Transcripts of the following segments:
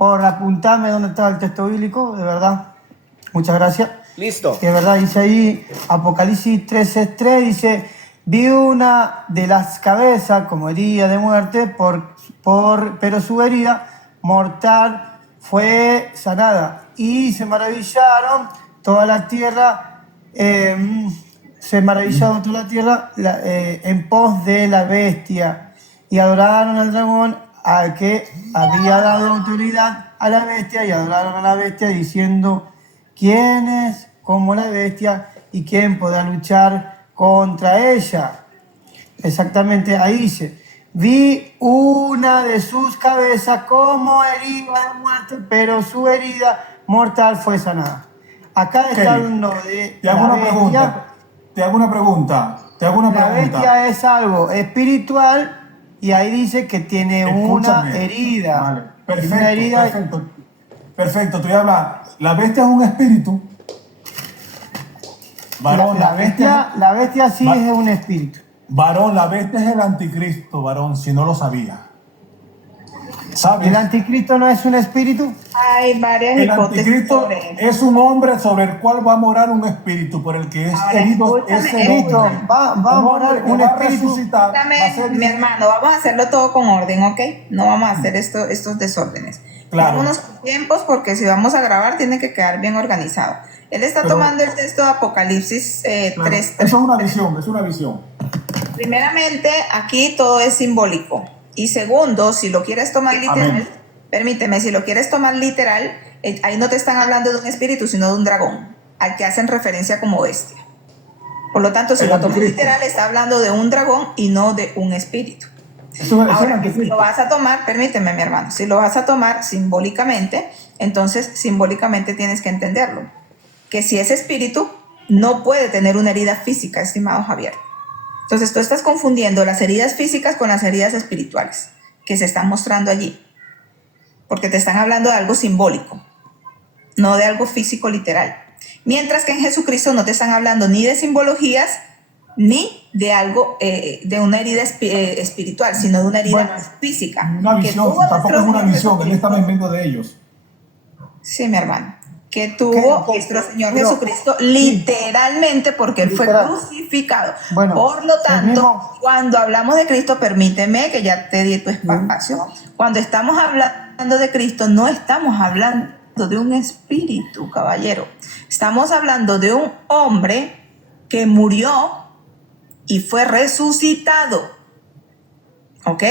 por apuntarme dónde estaba el texto bíblico, de verdad. Muchas gracias. Listo. De verdad, dice ahí, Apocalipsis 13:3, dice, vi una de las cabezas como herida de muerte, pero su herida mortal fue sanada. Y se maravillaron toda la tierra, en pos de la bestia, y adoraron al dragón, al que había dado autoridad a la bestia, y adoraron a la bestia diciendo, ¿quién es como la bestia y quién podrá luchar contra ella? Exactamente, ahí dice, vi una de sus cabezas como herida de muerte, pero su herida mortal fue sanada. Acá está hablando de Te hago una pregunta. La bestia es algo espiritual y ahí dice que tiene una herida. Vale, perfecto. Tú ya hablas. La bestia es un espíritu. Varón, La bestia sí es un espíritu. Varón, la bestia es el anticristo, varón, si no lo sabía. ¿Sabes? ¿El anticristo no es un espíritu? Hay varias El hipótesis anticristo sobre eso. es un hombre sobre el cual va a morar un espíritu, por el que es Ahora, herido escúchame, ese hombre. Va a morar un espíritu. Escúchame, mi hermano, vamos a hacerlo todo con orden, ¿ok? No vamos a hacer estos desórdenes. Claro. Vámonos con tiempos, porque si vamos a grabar tiene que quedar bien organizado. Él está tomando el texto de Apocalipsis 3. Eso es una visión. Primeramente, aquí todo es simbólico. Y segundo, si lo quieres tomar literal, Amén. permíteme, si lo quieres tomar literal, ahí no te están hablando de un espíritu, sino de un dragón, al que hacen referencia como bestia. Por lo tanto, si lo tomas literal, está hablando de un dragón y no de un espíritu. Ahora, si lo vas a tomar, permíteme, mi hermano, si lo vas a tomar simbólicamente, entonces simbólicamente tienes que entenderlo. Que si es espíritu, no puede tener una herida física, estimado Javier. Entonces tú estás confundiendo las heridas físicas con las heridas espirituales que se están mostrando allí. Porque te están hablando de algo simbólico, no de algo físico literal. Mientras que en Jesucristo no te están hablando ni de simbologías, ni de algo, de una herida espiritual, sino de una herida física. Una visión, tampoco es una visión, él estaba en medio de ellos. Sí, mi hermano. Que tuvo nuestro Señor Jesucristo literalmente, porque Él fue crucificado. Bueno, por lo tanto, cuando hablamos de Cristo, permíteme que ya te di tu espacio. Cuando estamos hablando de Cristo, no estamos hablando de un espíritu, caballero. Estamos hablando de un hombre que murió y fue resucitado. ¿Ok?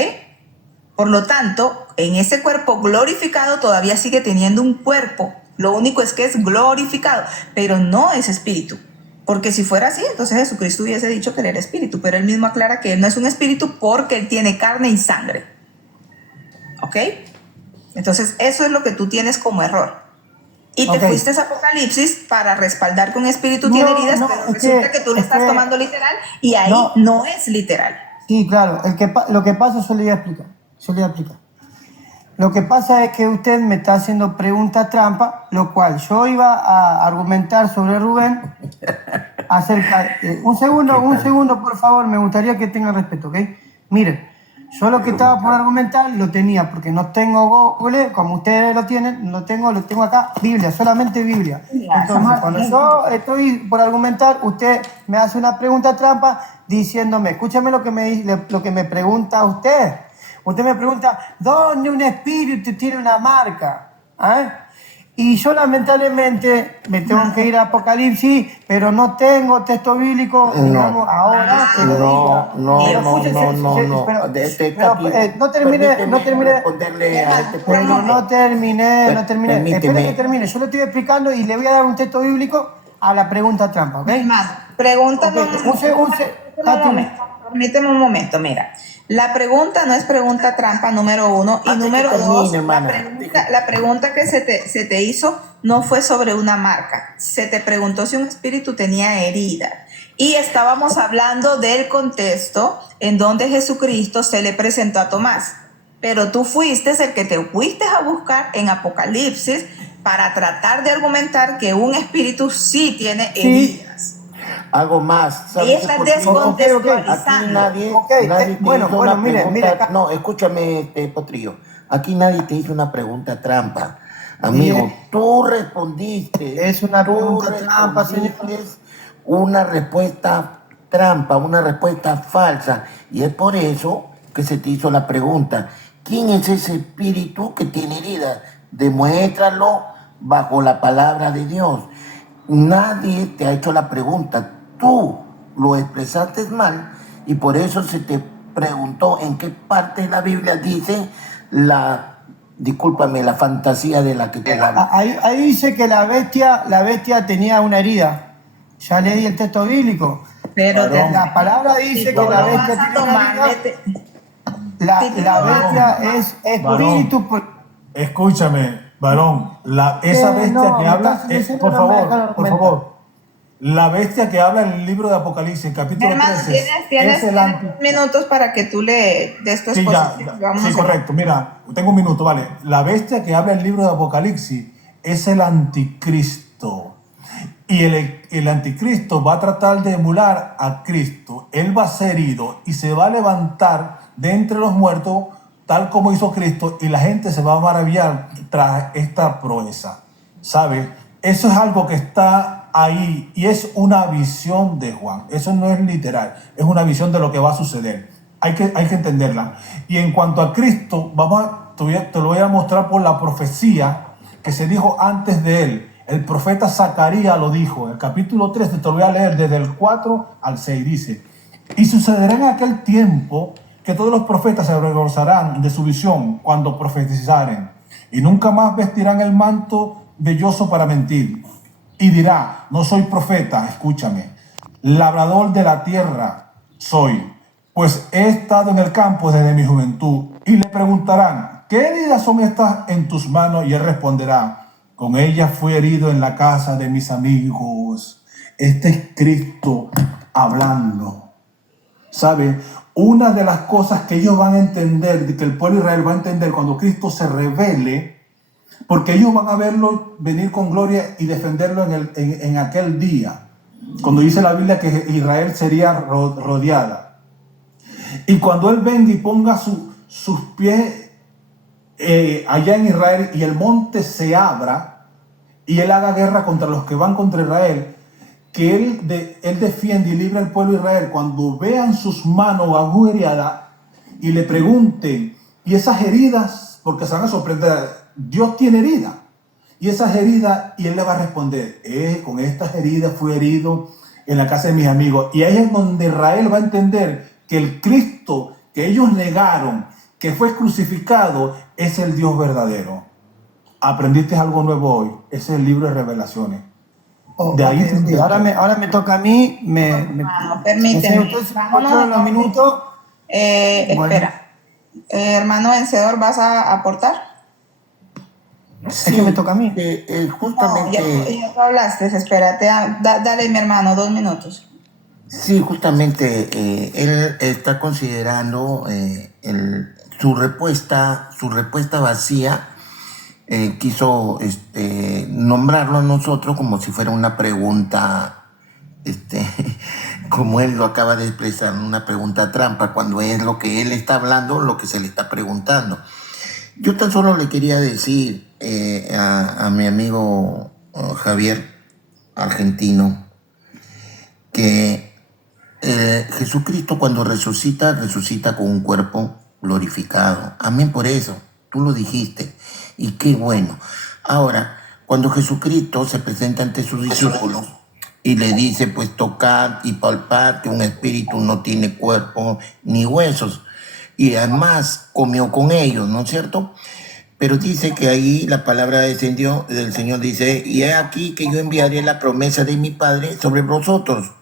Por lo tanto, en ese cuerpo glorificado todavía sigue teniendo un cuerpo. Lo único es que es glorificado, pero no es espíritu. Porque si fuera así, entonces Jesucristo hubiese dicho que él era espíritu, pero él mismo aclara que él no es un espíritu porque él tiene carne y sangre. ¿Ok? Entonces eso es lo que tú tienes como error. Y te fuiste a Apocalipsis para respaldar que un espíritu tiene heridas, pero resulta que tú lo estás tomando literal y ahí no es literal. Sí, claro. Lo que pasa, yo le voy a explicar. Lo que pasa es que usted me está haciendo pregunta trampa, lo cual yo iba a argumentar sobre Rubén acerca... un segundo, por favor, me gustaría que tengan respeto, ¿ok? Miren, yo lo que estaba por argumentar lo tenía porque no tengo Google, como ustedes lo tienen, lo tengo acá, Biblia, solamente Biblia. Entonces, cuando yo estoy por argumentar, usted me hace una pregunta trampa diciéndome, escúchame lo que me pregunta usted. Usted me pregunta, ¿dónde un espíritu tiene una marca? Y yo lamentablemente me tengo que ir a Apocalipsis, pero no tengo texto bíblico, digamos, ahora que lo diga. No terminé. Espere que termine. Yo le estoy explicando y le voy a dar un texto bíblico a la pregunta trampa, ¿ok? Pregúntame. Permíteme un momento, mira. La pregunta no es pregunta trampa, número uno. Y número dos, la pregunta que se te hizo no fue sobre una marca. Se te preguntó si un espíritu tenía herida. Y estábamos hablando del contexto en donde Jesucristo se le presentó a Tomás. Pero tú fuiste el que te fuiste a buscar en Apocalipsis para tratar de argumentar que un espíritu sí tiene heridas. Algo más. Ahí estás descontextualizando. Aquí nadie Bueno, mire. No, escúchame, Potrillo. Aquí nadie te hizo una pregunta trampa. Amigo, tú respondiste. Es una Tú pregunta trampa, señor. respondiste una respuesta trampa, una respuesta falsa. Y es por eso que se te hizo la pregunta. ¿Quién es ese espíritu que tiene heridas? Demuéstralo bajo la palabra de Dios. Nadie te ha hecho la pregunta. Tú lo expresaste mal y por eso se te preguntó en qué parte de la Biblia dice discúlpame, la fantasía de la que te hablo. Ahí dice que la bestia tenía una herida. Ya leí el texto bíblico. Pero Varón. La palabra dice si que tú la lo bestia vas a tiene una tomar, herida. La bestia es Varón. espíritu. Escúchame, varón, esa bestia no, que me habla, estás diciendo, por no me dejas favor, por argumentar. favor, la bestia que habla en el libro de Apocalipsis, capítulo Hermano, 13, tienes es el anti... minutos para que tú le des tu Sí, exposición. Vamos a sí, hacer- correcto, mira, tengo un minuto, vale. La bestia que habla en el libro de Apocalipsis es el anticristo. Y el anticristo va a tratar de emular a Cristo. Él va a ser herido y se va a levantar de entre los muertos, tal como hizo Cristo, y la gente se va a maravillar tras esta proeza. ¿Sabes? Eso es algo que está ahí y es una visión de Juan. Eso no es literal, es una visión de lo que va a suceder. Hay que entenderla. Y en cuanto a Cristo, te lo voy a mostrar por la profecía que se dijo antes de él. El profeta Zacarías lo dijo, en el capítulo 13, te lo voy a leer desde el 4 al 6, dice: y sucederá en aquel tiempo que todos los profetas se avergonzarán de su visión cuando profetizaren, y nunca más vestirán el manto velloso para mentir. Y dirá: no soy profeta, escúchame, labrador de la tierra soy, pues he estado en el campo desde mi juventud. Y le preguntarán: ¿qué heridas son estas en tus manos? Y él responderá: con ellas fui herido en la casa de mis amigos. Este es Cristo hablando. ¿Sabe? Una de las cosas que ellos van a entender, que el pueblo de Israel va a entender cuando Cristo se revele, porque ellos van a verlo venir con gloria y defenderlo en aquel día, cuando dice la Biblia que Israel sería rodeada. Y cuando Él venga y ponga sus pies allá en Israel y el monte se abra y Él haga guerra contra los que van contra Israel, que Él defiende y libre al pueblo de Israel, cuando vean sus manos agujereadas y le pregunten, y esas heridas, porque se van a sorprender, Dios tiene heridas, y esas heridas, y Él le va a responder: con estas heridas fui herido en la casa de mis amigos. Y ahí es donde Israel va a entender que el Cristo que ellos negaron, que fue crucificado, es el Dios verdadero. Aprendiste algo nuevo hoy. Ese es el libro de Revelaciones. De ahí ok. Ahora me toca a mí. Hermano, permíteme. Entonces, Vámonos controlo los minutos. Bueno. Espera. Hermano vencedor, ¿vas a aportar? Es que me toca a mí. No, Justamente, ya tú hablaste, espérate. Dale, mi hermano, 2 minutos. sí, justamente él está considerando su respuesta vacía. Quiso nombrarlo a nosotros como si fuera una pregunta, como él lo acaba de expresar, una pregunta trampa, cuando es lo que él está hablando, lo que se le está preguntando. Yo tan solo le quería decir a mi amigo Javier Argentino que Jesucristo cuando resucita con un cuerpo glorificado. Amén por eso. Tú lo dijiste. Y qué bueno. Ahora, cuando Jesucristo se presenta ante sus discípulos y le dice, pues tocad y palpad que un espíritu no tiene cuerpo ni huesos. Y además comió con ellos, ¿no es cierto? Pero dice que ahí la palabra del Señor dice: y he aquí que yo enviaré la promesa de mi Padre sobre vosotros,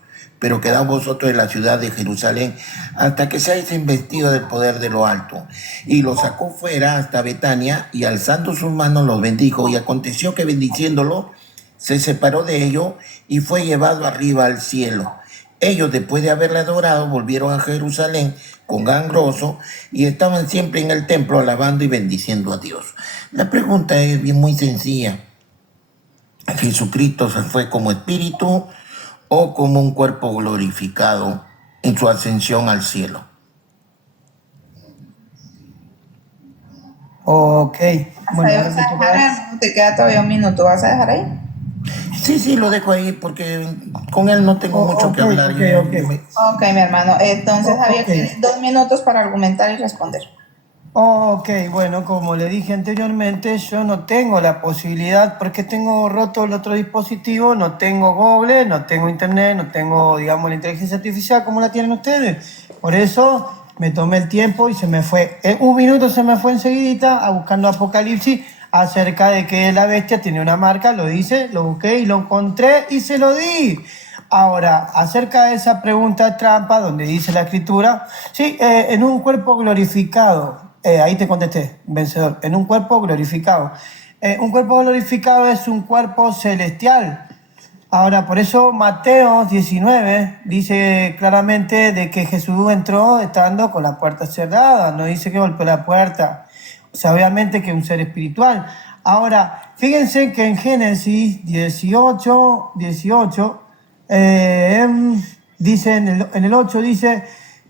pero quedaos vosotros en la ciudad de Jerusalén hasta que seáis investidos del poder de lo alto. Y los sacó fuera hasta Betania, y alzando sus manos los bendijo. Y aconteció que bendiciéndolo, se separó de ellos y fue llevado arriba al cielo. Ellos, después de haberle adorado, volvieron a Jerusalén con gran gozo y estaban siempre en el templo alabando y bendiciendo a Dios. La pregunta es bien muy sencilla. ¿Jesucristo se fue como espíritu o como un cuerpo glorificado en su ascensión al cielo? Ok, Hasta ahí vas a dejar, hermano, te queda todavía un minuto, ¿vas a dejar ahí? Sí, lo dejo ahí porque con él no tengo mucho que hablar. ok. Ok, mi hermano, entonces Javier, Ok. tienes 2 minutos para argumentar y responder. Ok, bueno, como le dije anteriormente, yo no tengo la posibilidad, porque tengo roto el otro dispositivo, no tengo Google, no tengo internet, no tengo, digamos, la inteligencia artificial como la tienen ustedes. Por eso me tomé el tiempo y se me fue, en un minuto se me fue enseguidita a buscando Apocalipsis acerca de que la bestia tiene una marca, lo dice, lo busqué y lo encontré y se lo di. Ahora, acerca de esa pregunta trampa, donde dice la escritura, sí, en un cuerpo glorificado, ahí te contesté, vencedor, en un cuerpo glorificado. Un cuerpo glorificado es un cuerpo celestial. Ahora, por eso Mateo 19 dice claramente de que Jesús entró estando con la puerta cerrada, no dice que golpeó la puerta. O sea, obviamente que es un ser espiritual. Ahora, fíjense que en Génesis 18, dice en el 8 dice,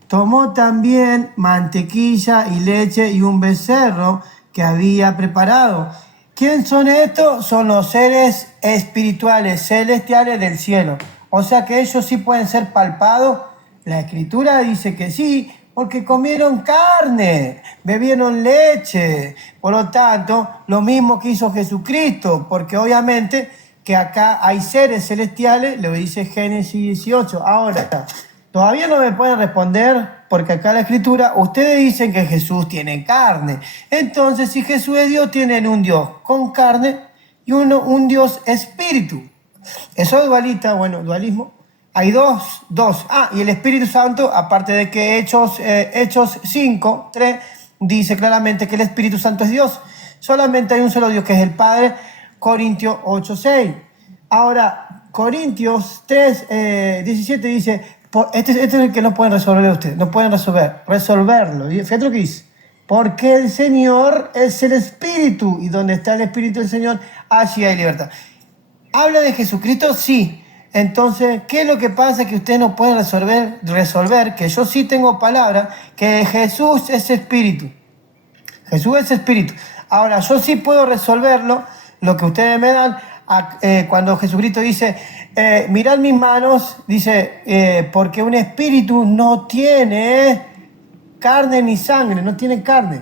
tomó también mantequilla y leche y un becerro que había preparado. ¿Quién son estos? Son los seres espirituales, celestiales del cielo. O sea que ellos sí pueden ser palpados. La escritura dice que sí, porque comieron carne, bebieron leche. Por lo tanto, lo mismo que hizo Jesucristo, porque obviamente que acá hay seres celestiales, lo dice Génesis 18. Ahora, todavía no me pueden responder porque acá en la escritura ustedes dicen que Jesús tiene carne. Entonces, si Jesús es Dios, tienen un Dios con carne y un Dios espíritu. Eso es dualita, bueno, dualismo. Hay dos. Y el Espíritu Santo, aparte de que Hechos 5, 3, dice claramente que el Espíritu Santo es Dios. Solamente hay un solo Dios, que es el Padre. Corintios 8, 6. Ahora, Corintios 3, 17 dice, este es el que no pueden resolver ustedes, no pueden resolverlo. Fíjate lo que dice. Porque el Señor es el Espíritu, y donde está el Espíritu del Señor, allí hay libertad. ¿Habla de Jesucristo? Sí. Entonces, ¿qué es lo que pasa? Que ustedes no pueden resolver, que yo sí tengo palabra, que Jesús es Espíritu. Jesús es Espíritu. Ahora, yo sí puedo resolverlo, lo que ustedes me dan, cuando Jesucristo dice, mirad mis manos, dice, porque un espíritu no tiene carne ni sangre, no tiene carne.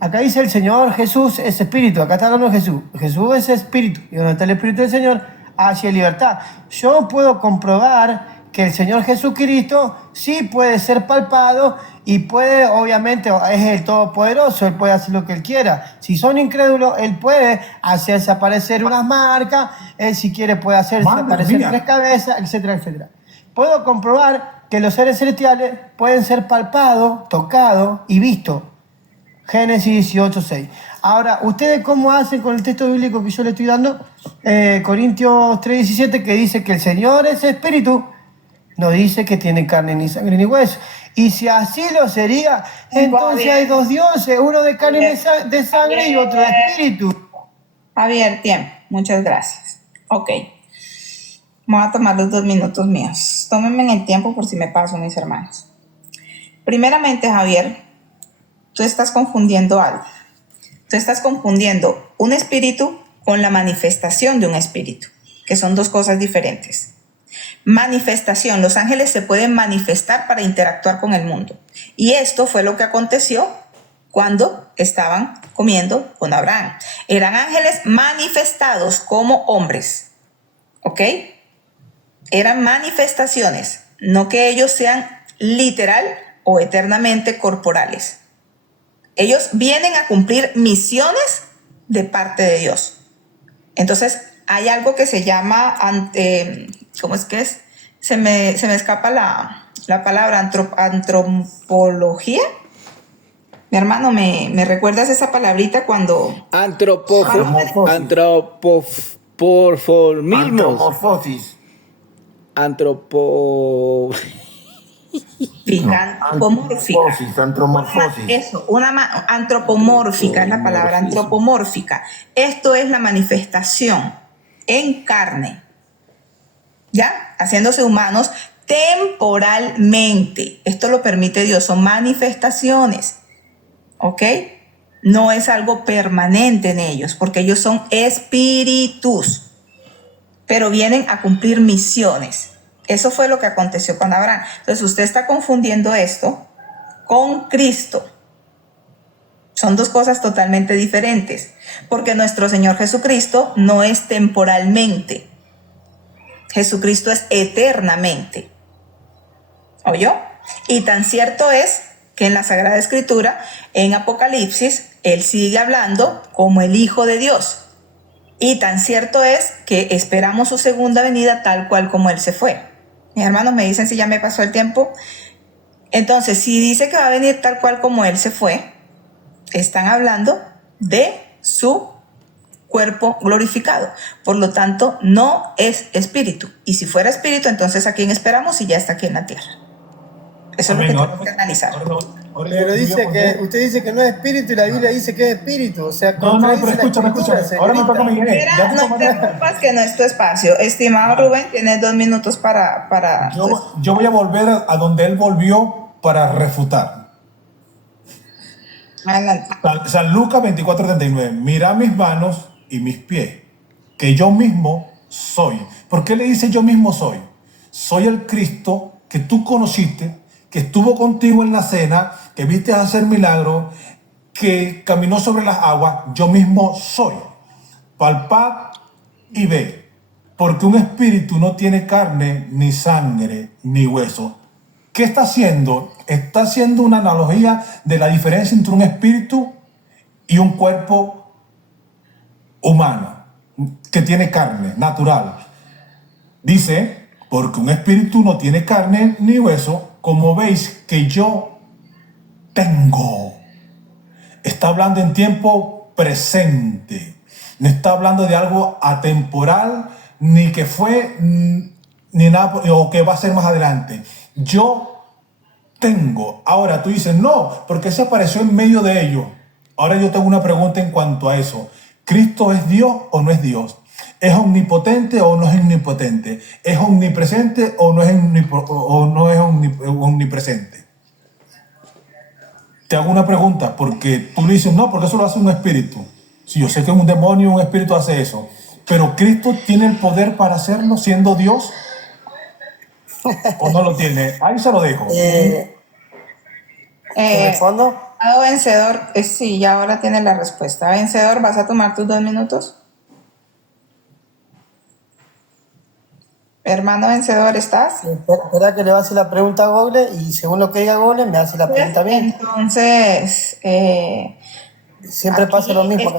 Acá dice el Señor, Jesús es espíritu, acá está hablando de Jesús. Jesús es espíritu, y donde está el espíritu del Señor, hacia libertad. Yo puedo comprobar que el Señor Jesucristo sí puede ser palpado y puede, obviamente, es el Todopoderoso, Él puede hacer lo que Él quiera. Si son incrédulos, Él puede hacer desaparecer unas marcas, Él si quiere puede hacer desaparecer 3 cabezas, etcétera, etcétera. Puedo comprobar que los seres celestiales pueden ser palpados, tocados y vistos. Génesis 18, 6. Ahora, ¿ustedes cómo hacen con el texto bíblico que yo le estoy dando? Corintios 3, 17, que dice que el Señor es espíritu, no dice que tiene carne ni sangre ni hueso. Y si así lo sería, entonces hay 2 dioses, uno de carne y de sangre y otro de espíritu. Javier, tiempo. Muchas gracias. Ok. Voy a tomar los 2 minutos míos. Tómenme en el tiempo por si me paso, mis hermanos. Primeramente, Javier, tú estás confundiendo algo. Tú estás confundiendo un espíritu con la manifestación de un espíritu, que son 2 cosas diferentes. Manifestación, los ángeles se pueden manifestar para interactuar con el mundo. Y esto fue lo que aconteció cuando estaban comiendo con Abraham. Eran ángeles manifestados como hombres. ¿Ok? Eran manifestaciones, no que ellos sean literal o eternamente corporales. Ellos vienen a cumplir misiones de parte de Dios. Entonces, hay algo que se llama, ¿cómo es que es? Se me escapa la palabra antropología. Mi hermano, ¿me recuerdas esa palabrita cuando... Antropomorfismo. Antropomorfosis. Eso, antropomórfica es la palabra, antropomórfica. Esto es la manifestación en carne, ¿ya? Haciéndose humanos temporalmente. Esto lo permite Dios, son manifestaciones, ¿ok? no es algo permanente en ellos, porque ellos son espíritus, pero vienen a cumplir misiones. Eso fue lo que aconteció con Abraham. Entonces usted está confundiendo esto con Cristo. Son dos cosas totalmente diferentes, porque nuestro Señor Jesucristo no es temporalmente. Jesucristo es eternamente. ¿Oyó? Y tan cierto es que en la Sagrada Escritura, en Apocalipsis, Él sigue hablando como el Hijo de Dios. Y tan cierto es que esperamos su segunda venida tal cual como Él se fue. Mis hermanos me dicen si ya me pasó el tiempo. Entonces, si dice que va a venir tal cual como Él se fue, están hablando de su cuerpo glorificado. Por lo tanto, no es espíritu. Y si fuera espíritu, entonces ¿a quién esperamos si ya está aquí en la tierra? Eso es lo que tenemos que analizar. Pero dice que usted dice que no es espíritu y la Biblia dice que es espíritu. O sea, No, pero escúchame. Ahora me toca a mí. Espera, no interrumpas que no es tu espacio. Estimado Rubén, tienes 2 minutos para Yo voy a volver a donde él volvió para refutar. adelante. San Lucas 24:39. Mira mis manos y mis pies, que yo mismo soy. ¿Por qué le dice yo mismo soy? Soy el Cristo que tú conociste, que estuvo contigo en la cena, que viste hacer milagros, que caminó sobre las aguas. Yo mismo soy. Palpad y ve, porque un espíritu no tiene carne, ni sangre, ni hueso. ¿Qué está haciendo? Está haciendo una analogía de la diferencia entre un espíritu y un cuerpo humano, que tiene carne, natural. Dice, porque un espíritu no tiene carne ni hueso, como veis que yo tengo. Está hablando en tiempo presente. No está hablando de algo atemporal, ni que fue, ni nada, o que va a ser más adelante. Yo tengo. Ahora tú dices, no, porque se apareció en medio de ellos. Ahora yo tengo una pregunta en cuanto a eso. ¿Cristo es Dios o no es Dios? ¿Es omnipotente o no es omnipotente? ¿Es omnipresente o no es omnipresente? Te hago una pregunta, porque tú le dices, no, porque eso lo hace un espíritu. Si yo sé que un demonio, un espíritu hace eso. Pero ¿Cristo tiene el poder para hacerlo siendo Dios? ¿O no lo tiene? Ahí se lo dejo. ¿Respondo? Hermano vencedor, sí, ya ahora tienes la respuesta. Vencedor, ¿vas a tomar tus 2 minutos? Hermano vencedor, ¿estás? Espera que le va a hacer la pregunta a Google y según lo que diga Google me hace la pregunta bien. Entonces, Siempre aquí, pasa lo mismo.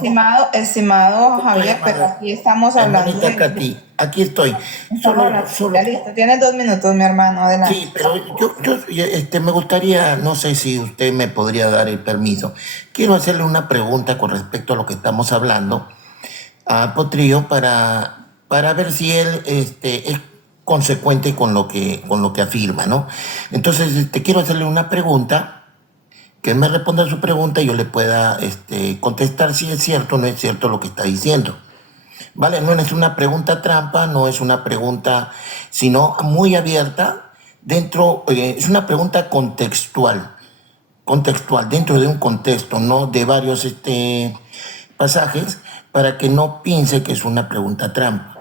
estimado Javier, pero aquí estamos hablando Hermanita Katy, aquí estoy. Ya listo, tienes 2 minutos, mi hermano, adelante. Sí, pero yo me gustaría, no sé si usted me podría dar el permiso. Quiero hacerle una pregunta con respecto a lo que estamos hablando a Potrillo para ver si él es consecuente con lo que afirma, ¿no? Entonces, quiero hacerle una pregunta, que él me responda a su pregunta y yo le pueda contestar si es cierto o no es cierto lo que está diciendo. ¿Vale? No es una pregunta trampa, no es una pregunta, sino muy abierta, es una pregunta contextual, dentro de un contexto, ¿no? De varios pasajes, para que no piense que es una pregunta trampa.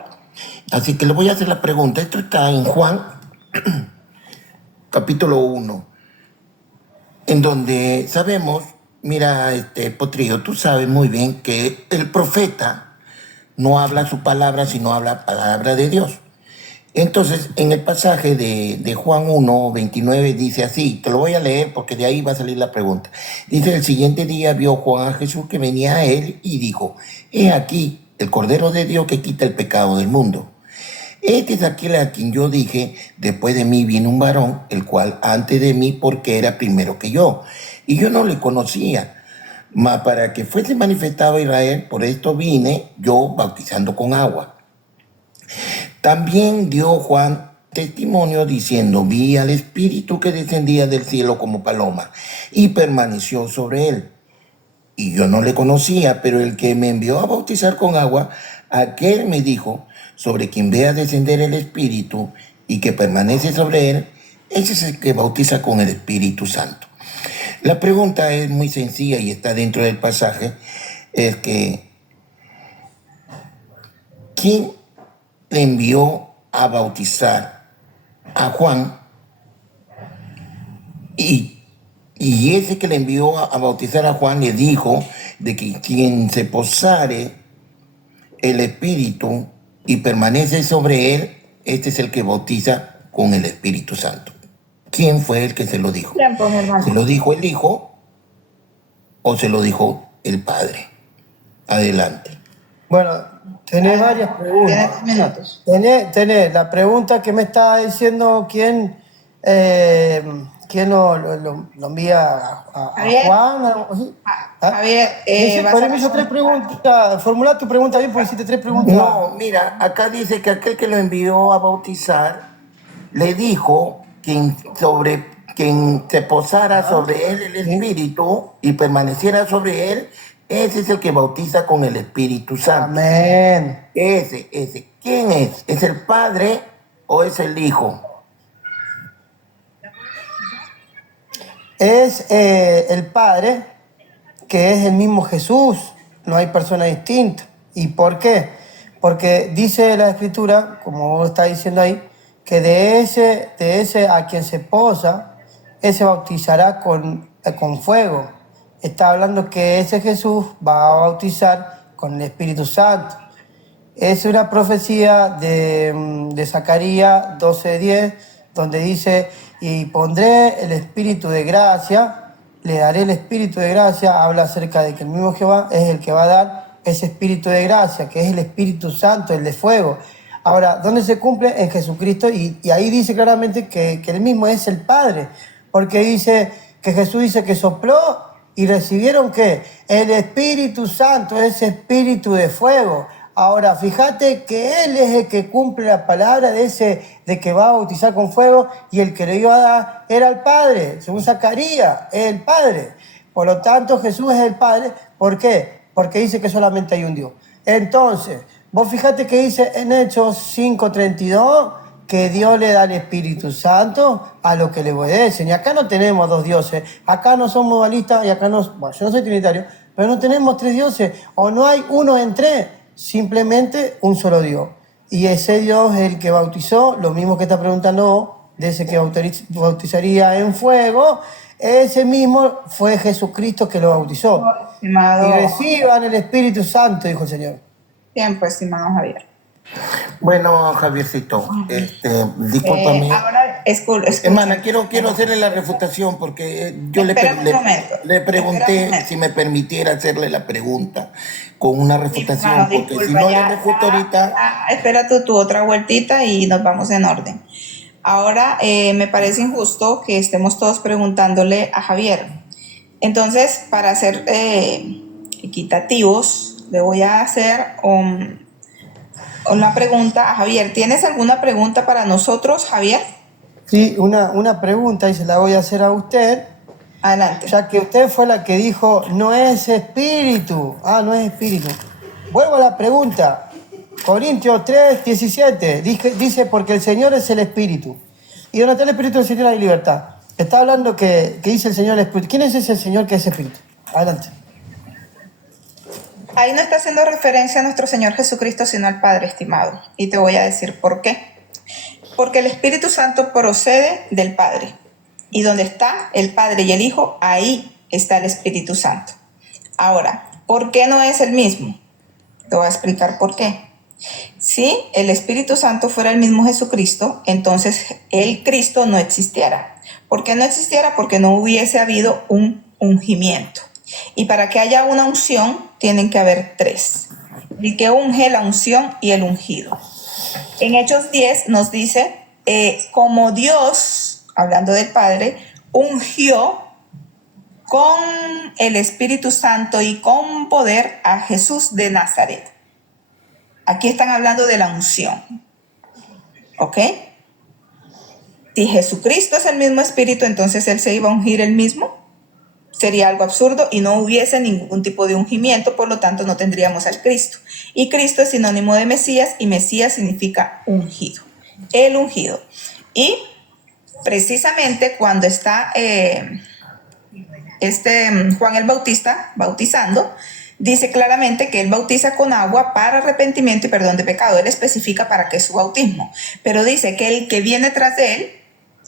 Así que le voy a hacer la pregunta. Esto está en Juan, capítulo 1, en donde sabemos, mira, Potrillo, tú sabes muy bien que el profeta no habla su palabra, sino habla palabra de Dios. Entonces, en el pasaje de Juan 1, 29, dice así, te lo voy a leer porque de ahí va a salir la pregunta. Dice, el siguiente día vio Juan a Jesús que venía a él y dijo, he aquí el Cordero de Dios que quita el pecado del mundo. Este es aquel a quien yo dije, después de mí viene un varón, el cual antes de mí porque era primero que yo. Y yo no le conocía, mas para que fuese manifestado a Israel, por esto vine yo bautizando con agua. También dio Juan testimonio diciendo, vi al Espíritu que descendía del cielo como paloma y permaneció sobre él. Y yo no le conocía, pero el que me envió a bautizar con agua, aquel me dijo, sobre quien vea descender el Espíritu y que permanece sobre él, ese es el que bautiza con el Espíritu Santo. La pregunta es muy sencilla y está dentro del pasaje, es que ¿quién le envió a bautizar a Juan? Y ese que le envió a bautizar a Juan le dijo de que quien se posare el Espíritu y permanece sobre él, este es el que bautiza con el Espíritu Santo. ¿Quién fue el que se lo dijo? Tiempo, mi hermano. ¿Se lo dijo el Hijo o se lo dijo el Padre? Adelante. Bueno, tenés varias Tiene preguntas. 3 minutos. Tenés la pregunta que me estaba diciendo quién lo envía a Javier. Juan, algo así. ¿Ah? Javier, vas Pero a me hizo 3 preguntas. Formula tu pregunta bien porque hiciste 3 preguntas. No, mira, acá dice que aquel que lo envió a bautizar le dijo quien se posara sobre él el Espíritu y permaneciera sobre él, ese es el que bautiza con el Espíritu Santo. Amén. Ese. ¿Quién es? ¿Es el Padre o es el Hijo? Es el Padre, que es el mismo Jesús, no hay persona distinta. ¿Y por qué? Porque dice la Escritura, como vos estás diciendo ahí, que de ese a quien se posa, ese bautizará con fuego. Está hablando que ese Jesús va a bautizar con el Espíritu Santo. Es una profecía de Zacarías 12:10, donde dice, y pondré el espíritu de gracia, le daré el espíritu de gracia, habla acerca de que el mismo Jehová es el que va a dar ese espíritu de gracia, que es el Espíritu Santo, el de fuego. Ahora, ¿dónde se cumple? En Jesucristo, y ahí dice claramente que él mismo es el Padre, porque dice que Jesús dice que sopló y recibieron ¿qué? El Espíritu Santo, ese espíritu de fuego. Ahora, fíjate que Él es el que cumple la palabra de que va a bautizar con fuego, y el que le iba a dar era el Padre, según Zacarías, es el Padre. Por lo tanto, Jesús es el Padre. ¿Por qué? Porque dice que solamente hay un Dios. Entonces, vos fíjate que dice en Hechos 5:32 que Dios le da el Espíritu Santo a los que le obedecen. Y acá no tenemos 2 dioses, acá no somos modalistas y acá no, bueno, yo no soy trinitario, pero no tenemos 3 dioses, o no hay uno en 3. Simplemente un solo Dios. Y ese Dios es el que bautizó, lo mismo que está preguntando, de ese que bautizaría en fuego, ese mismo fue Jesucristo que lo bautizó. Estimado, Y reciban el Espíritu Santo, dijo el Señor. tiempo, estimado Javier. Bueno, Javiercito, discúlpame. Ahora, escucha. Hermana, quiero hacerle la refutación porque yo Espérame un momento. le pregunté Espérame un momento. si me permitiera hacerle la pregunta con una refutación, Hermano, porque si disculpa, no ya, le refuto ahorita. espera tu otra vueltita y nos vamos en orden. Ahora, me parece injusto que estemos todos preguntándole a Javier. Entonces, para ser equitativos, le voy a hacer una pregunta a Javier. ¿Tienes alguna pregunta para nosotros, Javier? Sí, una pregunta y se la voy a hacer a usted, Adelante. ya que usted fue la que dijo, no es espíritu. No es espíritu. Vuelvo a la pregunta. Corintios 3:17 dice, porque el Señor es el Espíritu. Y donde está el Espíritu del Señor hay libertad. Está hablando que dice el Señor el Espíritu. ¿Quién es ese Señor que es Espíritu? Adelante. Ahí no está haciendo referencia a nuestro Señor Jesucristo, sino al Padre, estimado. Y te voy a decir por qué. Porque el Espíritu Santo procede del Padre. Y donde está el Padre y el Hijo, ahí está el Espíritu Santo. Ahora, ¿por qué no es el mismo? Te voy a explicar por qué. Si el Espíritu Santo fuera el mismo Jesucristo, entonces el Cristo no existiera. ¿Por qué no existiera? Porque no hubiese habido un ungimiento. Y para que haya una unción, tienen que haber 3. El que unge, la unción y el ungido. En Hechos 10 nos dice, como Dios, hablando del Padre, ungió con el Espíritu Santo y con poder a Jesús de Nazaret. Aquí están hablando de la unción. ¿Ok? Si Jesucristo es el mismo Espíritu, entonces Él se iba a ungir Él mismo. Sería algo absurdo y no hubiese ningún tipo de ungimiento, por lo tanto no tendríamos al Cristo. Y Cristo es sinónimo de Mesías y Mesías significa ungido. El ungido. Y precisamente cuando está Juan el Bautista, bautizando, dice claramente que él bautiza con agua para arrepentimiento y perdón de pecado. Él especifica para qué es su bautismo. Pero dice que el que viene tras de él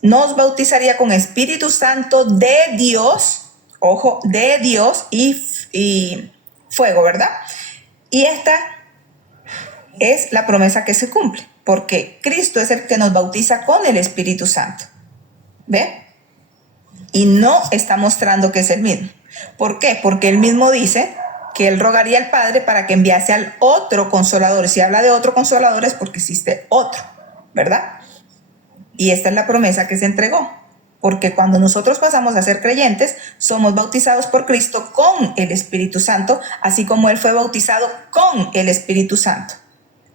nos bautizaría con Espíritu Santo de Dios, ojo, de Dios y fuego, ¿verdad? Y esta es la promesa que se cumple, porque Cristo es el que nos bautiza con el Espíritu Santo. ¿Ve? Y no está mostrando que es el mismo. ¿Por qué? Porque él mismo dice que él rogaría al Padre para que enviase al otro consolador. Si habla de otro consolador es porque existe otro, ¿verdad? Y esta es la promesa que se entregó. Porque cuando nosotros pasamos a ser creyentes, somos bautizados por Cristo con el Espíritu Santo, así como Él fue bautizado con el Espíritu Santo.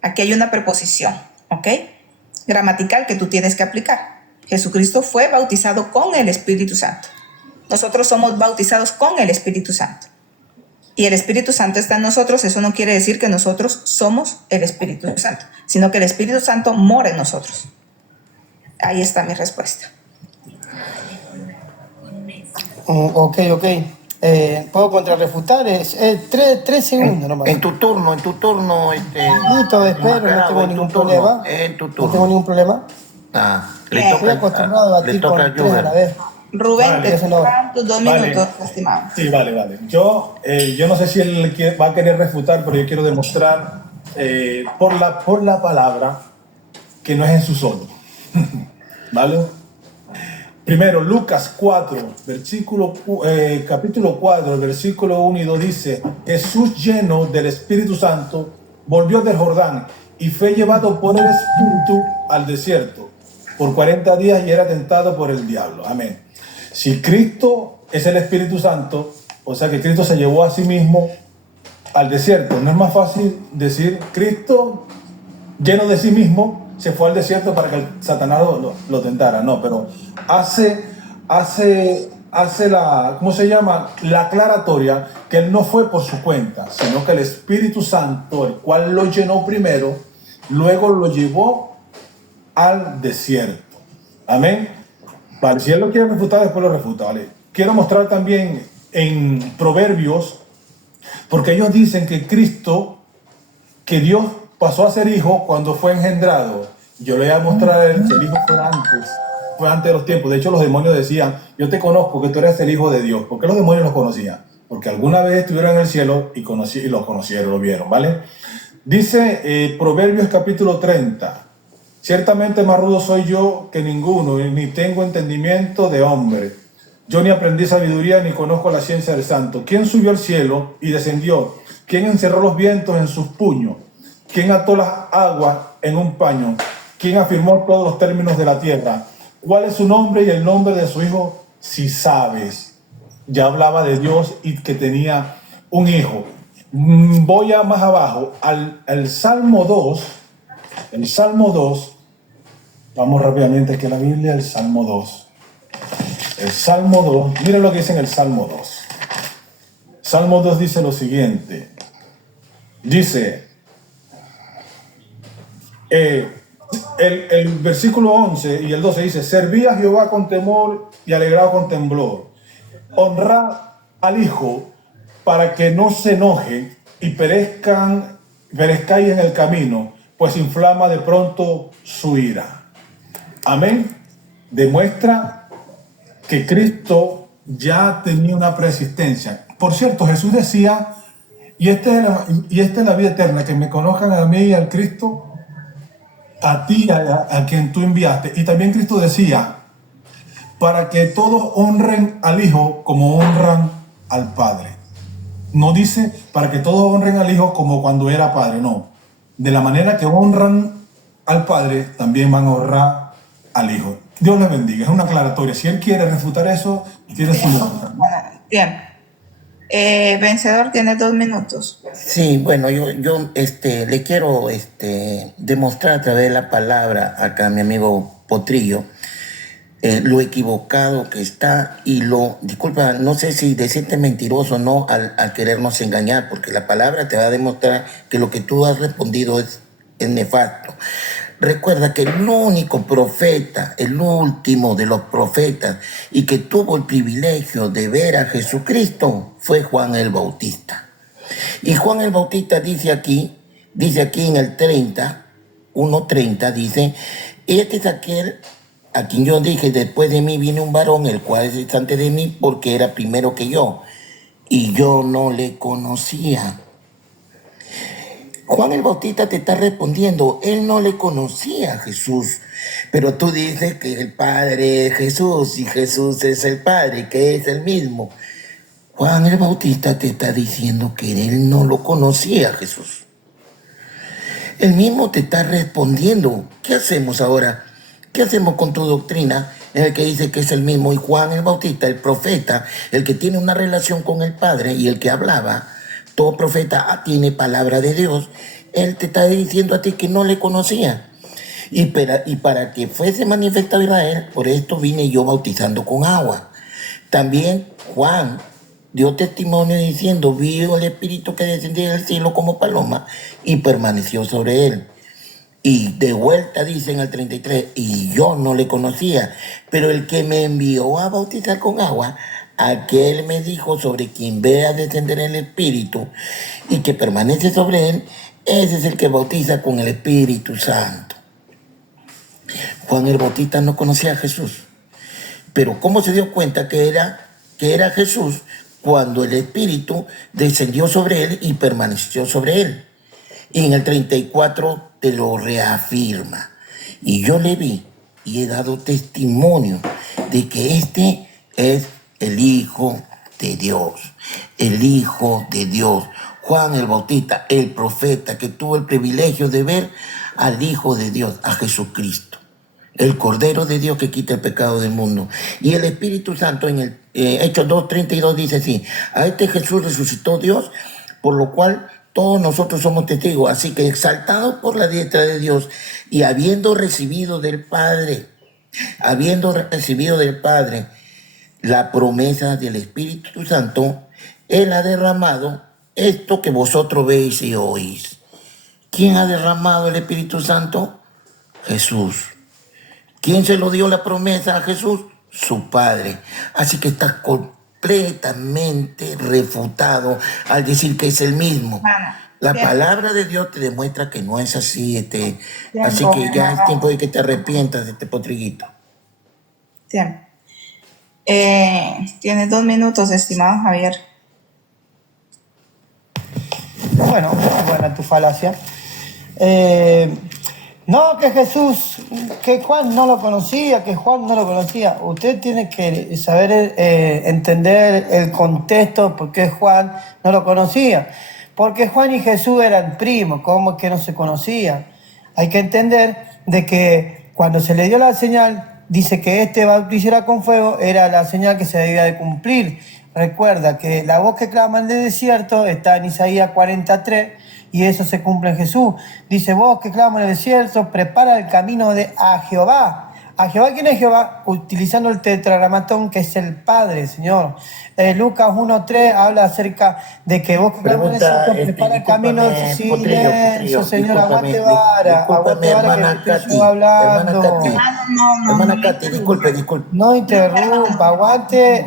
Aquí hay una preposición, ¿ok? Gramatical que tú tienes que aplicar. Jesucristo fue bautizado con el Espíritu Santo. Nosotros somos bautizados con el Espíritu Santo. Y el Espíritu Santo está en nosotros. Eso no quiere decir que nosotros somos el Espíritu Santo, sino que el Espíritu Santo mora en nosotros. Ahí está mi respuesta. Ok. ¿Puedo contrarrefutar? Es 3 segundos nomás. En tu turno. Listo, espero, no tengo ningún problema. En tu No turno. tengo ningún problema. Le Estoy acostumbrado a le ti toca con 3 a la vez. Rubén, Vale. te tocan tus 2 Vale. minutos, estimado. Sí, vale. Yo no sé si él va a querer refutar, pero yo quiero demostrar por la palabra que no es Jesús solo. ¿Vale? Primero, Lucas 4, capítulo 4, versículo 1 y 2 dice: Jesús, lleno del Espíritu Santo, volvió del Jordán y fue llevado por el Espíritu al desierto por 40 días y era tentado por el diablo. Amén. Si Cristo es el Espíritu Santo, o sea que Cristo se llevó a sí mismo al desierto, ¿no es más fácil decir Cristo lleno de sí mismo se fue al desierto para que el Satanás lo tentara? No, pero hace la, ¿cómo se llama? La aclaratoria que él no fue por su cuenta, sino que el Espíritu Santo, el cual lo llenó primero, luego lo llevó al desierto. Amén. Vale, si él lo quiere refutar, después lo refuta, ¿vale? Quiero mostrar también en Proverbios, porque ellos dicen que Cristo, que Dios pasó a ser hijo cuando fue engendrado. Yo le voy a mostrar a él que el hijo fue antes de los tiempos. De hecho, los demonios decían: yo te conozco, que tú eres el hijo de Dios. ¿Por qué los demonios los conocían? Porque alguna vez estuvieron en el cielo y los conocieron, lo vieron, ¿vale? Dice Proverbios capítulo 30: ciertamente más rudo soy yo que ninguno, ni tengo entendimiento de hombre. Yo ni aprendí sabiduría, ni conozco la ciencia del santo. ¿Quién subió al cielo y descendió? ¿Quién encerró los vientos en sus puños? ¿Quién ató las aguas en un paño? ¿Quién afirmó todos los términos de la tierra? ¿Cuál es su nombre y el nombre de su hijo? Si sabes. Ya hablaba de Dios y que tenía un hijo. Voy a más abajo, al Salmo 2. El Salmo 2. Vamos rápidamente aquí a la Biblia, el Salmo 2. El Salmo 2, miren lo que dice en el Salmo 2. Salmo 2 dice lo siguiente. Dice, el versículo 11 y el 12 dice: serví a Jehová con temor y alegrado con temblor. Honrad al Hijo para que no se enoje y perezcáis en el camino, pues inflama de pronto su ira. Amén. Demuestra que Cristo ya tenía una preexistencia. Por cierto, Jesús decía: y esta es la vida eterna, que me conozcan a mí y al Cristo, a ti, a quien tú enviaste. Y también Cristo decía: para que todos honren al Hijo como honran al Padre. No dice para que todos honren al Hijo como cuando era Padre, no. De la manera que honran al Padre, también van a honrar al Hijo. Dios les bendiga. Es una aclaratoria. Si él quiere refutar eso, tiene su lugar. Bien. Vencedor, tiene 2 minutos. Sí, bueno, yo le quiero demostrar a través de la palabra acá a mi amigo Potrillo lo equivocado que está y disculpa, no sé si decirte mentiroso o no al querernos engañar, porque la palabra te va a demostrar que lo que tú has respondido es nefasto. Recuerda que el único profeta, el último de los profetas, y que tuvo el privilegio de ver a Jesucristo fue Juan el Bautista. Y Juan el Bautista dice aquí en el 1:30, dice, este es aquel a quien yo dije, después de mí viene un varón, el cual es antes de mí, porque era primero que yo, y yo no le conocía. Juan el Bautista te está respondiendo, él no le conocía a Jesús, pero tú dices que el Padre es Jesús y Jesús es el Padre, que es el mismo. Juan el Bautista te está diciendo que él no lo conocía a Jesús. Él mismo te está respondiendo. ¿Qué hacemos ahora? ¿Qué hacemos con tu doctrina en el que dice que es el mismo? Y Juan el Bautista, el profeta, el que tiene una relación con el Padre y el que hablaba, todo profeta tiene palabra de Dios, él te está diciendo a ti que no le conocía. Y para que fuese manifestado Israel, por esto vine yo bautizando con agua. También Juan dio testimonio diciendo, vio el Espíritu que descendía del cielo como paloma y permaneció sobre él. Y de vuelta dice en el 33, y yo no le conocía, pero el que me envió a bautizar con agua, aquel me dijo, sobre quien vea descender el Espíritu y que permanece sobre él, ese es el que bautiza con el Espíritu Santo. Juan el Bautista no conocía a Jesús, pero ¿cómo se dio cuenta que era Jesús? Cuando el Espíritu descendió sobre él y permaneció sobre él. Y en el 34 te lo reafirma. Y yo le vi y he dado testimonio de que este es el Hijo de Dios. El Hijo de Dios. Juan el Bautista, el profeta que tuvo el privilegio de ver al Hijo de Dios, a Jesucristo. El Cordero de Dios que quita el pecado del mundo. Y el Espíritu Santo en el Hechos 2:32 dice así, a este Jesús resucitó Dios, por lo cual todos nosotros somos testigos. Así que exaltados por la diestra de Dios y habiendo recibido del Padre la promesa del Espíritu Santo, Él ha derramado esto que vosotros veis y oís. ¿Quién ha derramado el Espíritu Santo? Jesús. ¿Quién se lo dio la promesa a Jesús? Su Padre. Así que está completamente refutado al decir que es el mismo. La palabra de Dios te demuestra que no es así. Así que ya es tiempo de que te arrepientas de este potriguito. Tiempo. Tienes 2 minutos, estimado Javier. Bueno, buena tu falacia. No, que Juan no lo conocía, Usted tiene que saber entender el contexto por qué Juan no lo conocía. Porque Juan y Jesús eran primos, ¿cómo es que no se conocían? Hay que entender de que cuando se le dio la señal, dice que este bautizará con fuego, era la señal que se debía de cumplir. Recuerda que la voz que clama en el desierto está en Isaías 43, y eso se cumple en Jesús. Dice, vos que clama en el desierto, prepara el camino a Jehová. ¿A Jehová quién es Jehová? Utilizando el tetragramatón, que es el Padre, Señor. Lucas 1:3 habla acerca de que vos que clama en el desierto, prepara el camino de silencio, Señor. Aguante vara, hermana que Katy, estoy hablando. hermana Katy, disculpe. No interrumpa, aguante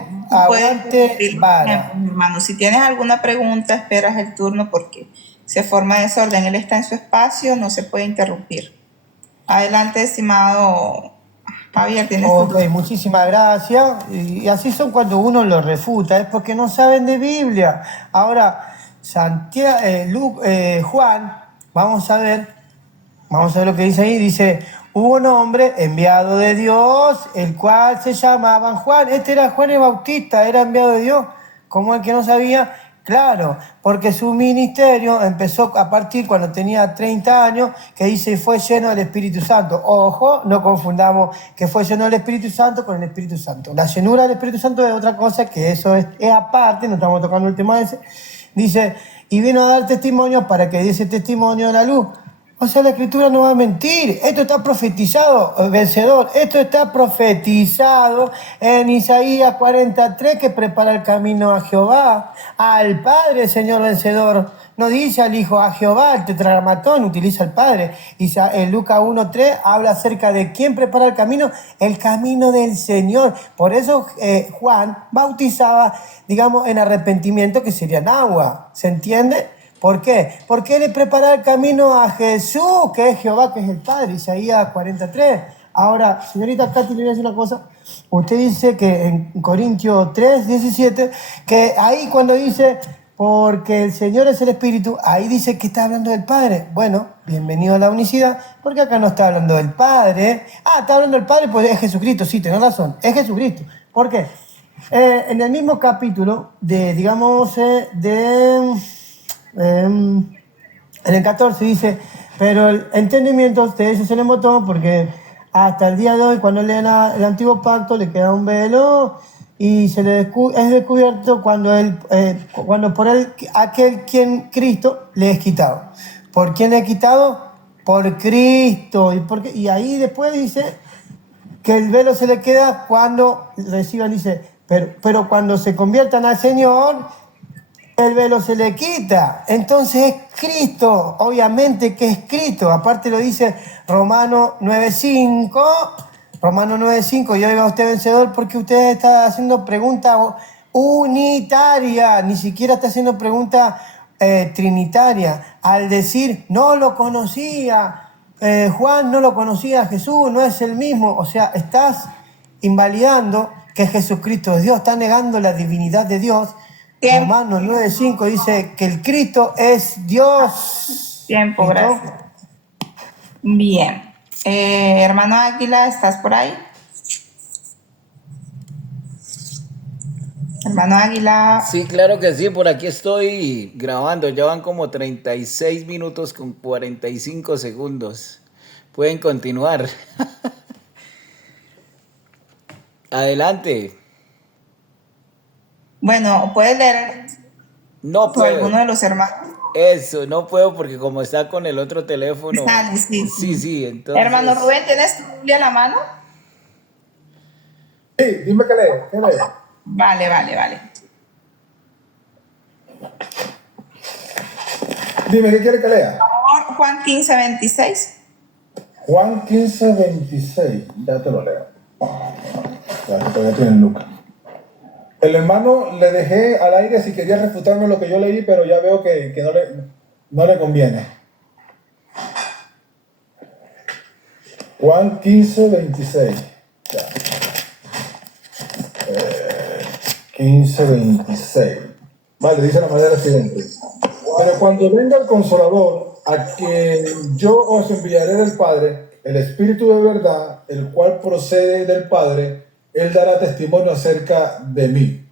vara. Hermano, si tienes alguna pregunta, esperas el turno porque se forma desorden. Él está en su espacio, no se puede interrumpir. Adelante, estimado Javier, tienes Ok, muchísimas gracias. Y así son cuando uno lo refuta, es porque no saben de Biblia. Ahora, Juan, vamos a ver lo que dice ahí. Dice, hubo un hombre enviado de Dios, el cual se llamaba Juan. Este era Juan el Bautista, era enviado de Dios. ¿Cómo el que no sabía? Claro, porque su ministerio empezó a partir cuando tenía 30 años, que dice, fue lleno del Espíritu Santo. Ojo, no confundamos que fue lleno del Espíritu Santo con el Espíritu Santo. La llenura del Espíritu Santo es otra cosa, que eso es aparte, no estamos tocando el tema ese. Dice, y vino a dar testimonio para que diese testimonio de la luz. O sea, la escritura no va a mentir. Esto está profetizado, vencedor. Esto está profetizado en Isaías 43, que prepara el camino a Jehová, al Padre, Señor vencedor. No dice al Hijo, a Jehová, el tetragramatón, utiliza al Padre. En Lucas 1:3 habla acerca de quién prepara el camino del Señor. Por eso Juan bautizaba, digamos, en arrepentimiento, que sería en agua. ¿Se entiende? ¿Por qué? Porque Él le prepara el camino a Jesús, que es Jehová, que es el Padre, Isaías 43. Ahora, señorita Katy, le voy a decir una cosa. Usted dice que en Corintios 3:17, que ahí cuando dice, porque el Señor es el Espíritu, ahí dice que está hablando del Padre. Bueno, bienvenido a la unicidad, porque acá no está hablando del Padre. Está hablando del Padre, pues es Jesucristo, sí, tenés razón, es Jesucristo. ¿Por qué? En el mismo capítulo en el 14 dice, pero el entendimiento de ellos se le botó porque hasta el día de hoy, cuando leen el antiguo pacto, le queda un velo y es descubierto cuando por él, aquel quien Cristo le es quitado. ¿Por quién le es quitado? Por Cristo. Y ahí después dice que el velo se le queda cuando reciban, dice, pero cuando se conviertan al Señor, el velo se le quita. Entonces es Cristo, obviamente que es Cristo. Aparte lo dice Romanos 9:5. Romanos 9:5, y oiga usted vencedor, porque usted está haciendo pregunta unitaria, ni siquiera está haciendo pregunta trinitaria. Al decir, no lo conocía, Juan no lo conocía, Jesús no es el mismo. O sea, estás invalidando que Jesucristo es Dios, está negando la divinidad de Dios. Tiempo. Romanos 9:5 dice que el Cristo es Dios. Tiempo, gracias. Bien. Hermano Águila, ¿estás por ahí? Hermano Águila. Sí, claro que sí, por aquí estoy grabando, ya van como 36 minutos con 45 segundos. Pueden continuar. Adelante. Bueno, ¿puedes leer No por alguno puedo. de los hermanos? Eso, no puedo porque como está con el otro teléfono. Sale, sí. Sí, entonces. Hermano Rubén, ¿tienes tu Biblia a la mano? Sí, dime qué leo, qué leo. Vale. Dime, ¿qué quiere que lea? Por favor, Juan 15:26. Juan 15:26, ya te lo leo. Ya que todavía tienen Lucas. El hermano le dejé al aire si quería refutarme lo que yo leí, pero ya veo que no le conviene. Juan 15:26. Ya. 15:26. Vale, dice de la manera siguiente. Pero cuando venga el Consolador, a quien yo os enviaré del Padre, el Espíritu de verdad, el cual procede del Padre, Él dará testimonio acerca de mí.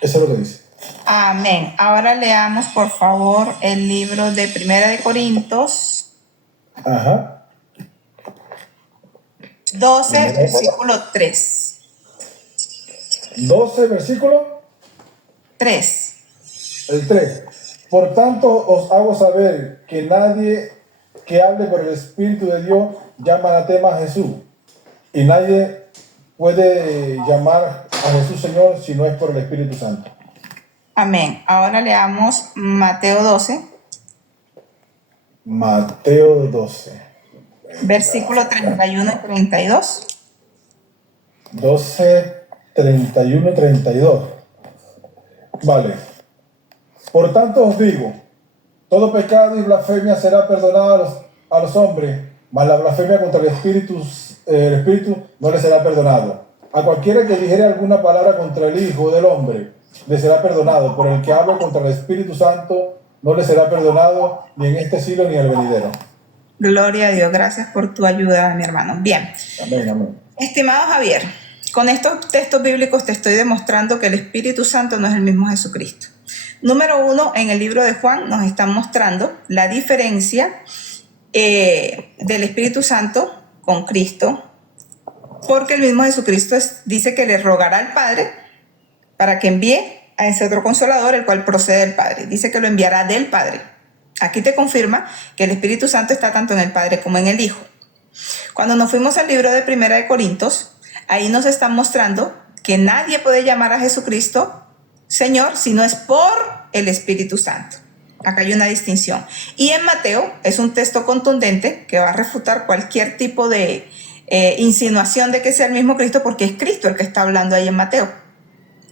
Eso es lo que dice. Amén. Ahora leamos, por favor, el libro de Primera de Corintios Ajá. 12, versículo 3. 12, versículo 3. el 3. Por tanto os hago saber que nadie que hable por el Espíritu de Dios llama anatema a Jesús. Y nadie puede llamar a Jesús Señor si no es por el Espíritu Santo. Amén. Ahora leamos Mateo 12, Mateo 12. versículo 31 y 32. 12, 31 y 32. Vale. Por tanto os digo, todo pecado y blasfemia será perdonado a los hombres, mas la blasfemia contra el Espíritu no le será perdonado. A cualquiera que dijere alguna palabra contra el Hijo del Hombre, le será perdonado, pero el que hable contra el Espíritu Santo no le será perdonado ni en este siglo ni en el venidero. Gloria a Dios. Gracias por tu ayuda, mi hermano. Bien. Amén, amén. Estimado Javier, con estos textos bíblicos te estoy demostrando que el Espíritu Santo no es el mismo Jesucristo. Número 1, en el libro de Juan nos están mostrando la diferencia del Espíritu Santo con Cristo, porque el mismo Jesucristo dice que le rogará al Padre para que envíe a ese otro Consolador, el cual procede del Padre. Dice que lo enviará del Padre. Aquí te confirma que el Espíritu Santo está tanto en el Padre como en el Hijo. Cuando nos fuimos al libro de Primera de Corintios, ahí nos está mostrando que nadie puede llamar a Jesucristo Señor si no es por el Espíritu Santo. Acá hay una distinción. Y en Mateo es un texto contundente que va a refutar cualquier tipo de insinuación de que sea el mismo Cristo, porque es Cristo el que está hablando ahí en Mateo.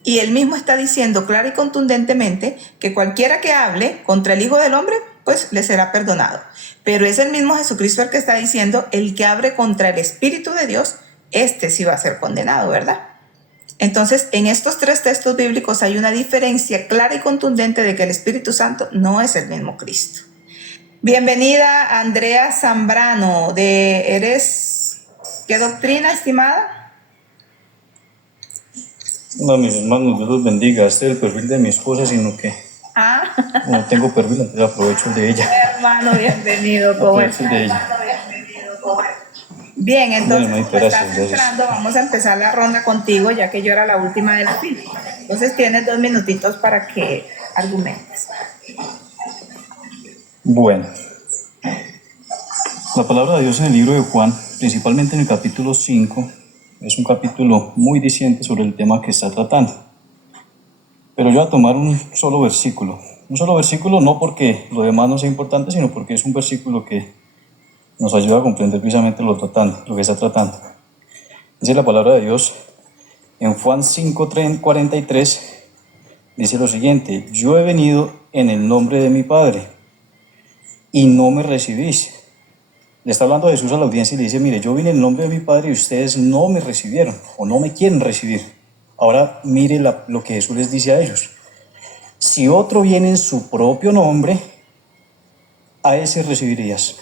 Y él mismo está diciendo clara y contundentemente que cualquiera que hable contra el Hijo del Hombre, pues le será perdonado. Pero es el mismo Jesucristo el que está diciendo, el que hable contra el Espíritu de Dios, este sí va a ser condenado, ¿verdad? Entonces, en estos tres textos bíblicos hay una diferencia clara y contundente de que el Espíritu Santo no es el mismo Cristo. Bienvenida, Andrea Zambrano, ¿qué doctrina, estimada? Hola, mis hermanos, Dios los bendiga. Este es el perfil de mi esposa, sino que no tengo perfil, entonces aprovecho el de ella. Hermano, bienvenido. Aprovecho el de ella. Bien, entonces, Bueno, como estás gracias. entrando, vamos a empezar la ronda contigo, ya que yo era la última de la fila. Entonces, tienes 2 minutitos para que argumentes. Bueno, la palabra de Dios en el libro de Juan, principalmente en el capítulo 5, es un capítulo muy diciente sobre el tema que está tratando. Pero yo voy a tomar un solo versículo. Un solo versículo no porque lo demás no sea importante, sino porque es un versículo que nos ayuda a comprender precisamente lo que está tratando. Dice la palabra de Dios en Juan 5:43, dice lo siguiente: yo he venido en el nombre de mi Padre y no me recibís. Le está hablando Jesús a la audiencia y le dice: mire, yo vine en el nombre de mi Padre y ustedes no me recibieron o no me quieren recibir. Ahora mire lo que Jesús les dice a ellos: si otro viene en su propio nombre, a ese recibirías.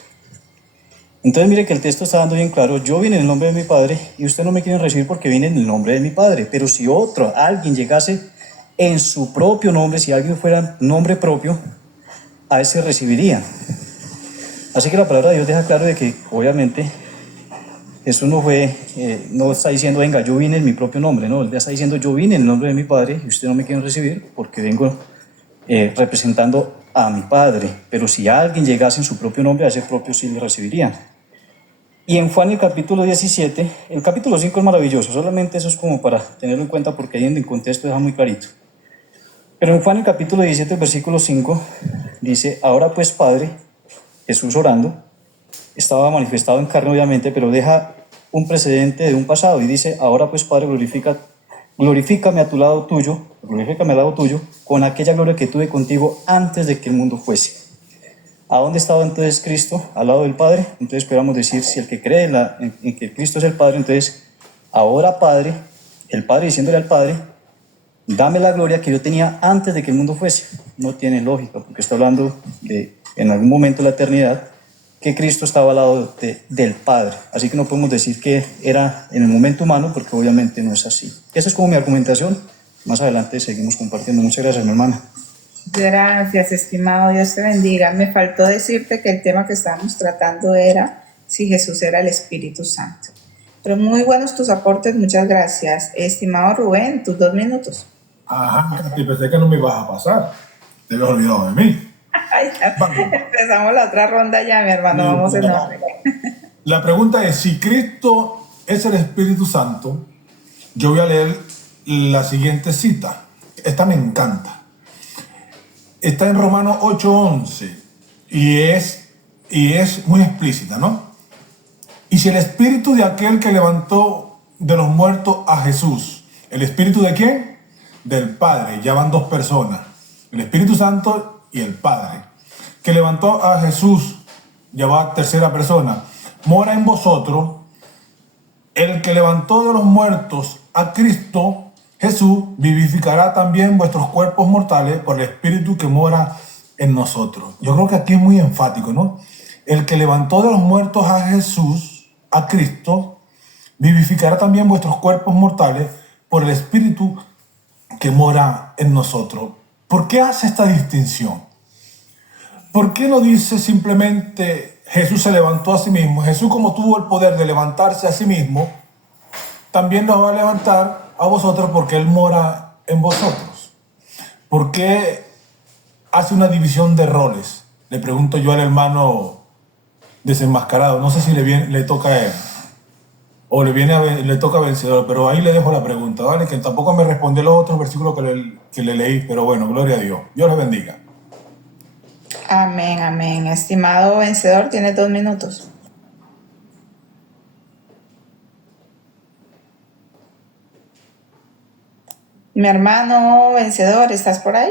Entonces mire que el texto está dando bien claro: yo vine en el nombre de mi Padre y ustedes no me quieren recibir porque vine en el nombre de mi Padre. Pero si alguien llegase en su propio nombre, si alguien fuera nombre propio, a ese recibirían. Así que la palabra de Dios deja claro de que obviamente Jesús no está diciendo: venga, yo vine en mi propio nombre. No, él está diciendo: yo vine en el nombre de mi Padre y ustedes no me quieren recibir porque vengo representando a mi Padre. Pero si alguien llegase en su propio nombre, a ese propio sí le recibirían. Y en Juan el capítulo 17, el capítulo 5 es maravilloso, solamente eso es como para tenerlo en cuenta porque ahí en el contexto deja muy clarito. Pero en Juan el capítulo 17, versículo 5, dice: ahora pues Padre, Jesús orando, estaba manifestado en carne obviamente, pero deja un precedente de un pasado y dice: ahora pues Padre, glorifícame al lado tuyo con aquella gloria que tuve contigo antes de que el mundo fuese. ¿A dónde estaba entonces Cristo? Al lado del Padre. Entonces podríamos decir, si el que cree en que Cristo es el Padre, entonces ahora Padre, el Padre diciéndole al Padre: dame la gloria que yo tenía antes de que el mundo fuese. No tiene lógica, porque está hablando de, en algún momento de la eternidad, que Cristo estaba al lado del Padre. Así que no podemos decir que era en el momento humano, porque obviamente no es así. Esa es como mi argumentación. Más adelante seguimos compartiendo. Muchas gracias, mi hermana. Gracias, estimado. Dios te bendiga. Me faltó decirte que el tema que estábamos tratando era si Jesús era el Espíritu Santo. Pero muy buenos tus aportes, muchas gracias. Estimado Rubén, tus 2 minutos. Ajá, Katy, pensé que no me ibas a pasar. Te habías olvidado de mí. Ay, ya. Empezamos la otra ronda ya, mi hermano. Vamos en orden. La pregunta es: si Cristo es el Espíritu Santo, yo voy a leer la siguiente cita. Esta me encanta. Está en Romanos 8:11 y es muy explícita, ¿no? Y si el espíritu de aquel que levantó de los muertos a Jesús, ¿el espíritu de quién? Del Padre. Ya van 2 personas, el Espíritu Santo y el Padre, que levantó a Jesús, ya va tercera persona, mora en vosotros, el que levantó de los muertos a Cristo Jesús vivificará también vuestros cuerpos mortales por el Espíritu que mora en nosotros. Yo creo que aquí es muy enfático, ¿no? El que levantó de los muertos a Jesús, a Cristo, vivificará también vuestros cuerpos mortales por el Espíritu que mora en nosotros. ¿Por qué hace esta distinción? ¿Por qué no dice simplemente Jesús se levantó a sí mismo? Jesús, como tuvo el poder de levantarse a sí mismo, también nos va a levantar a vosotros porque Él mora en vosotros. ¿Por qué hace una división de roles? le pregunto yo al hermano desenmascarado. No sé si le toca a él o le toca a Vencedor, pero ahí le dejo la pregunta, ¿vale? Que tampoco me respondió los otros versículos que le leí, pero bueno, gloria a Dios. Dios les bendiga. Amén, amén. Estimado Vencedor, tiene 2 minutos. Mi hermano Vencedor, ¿estás por ahí?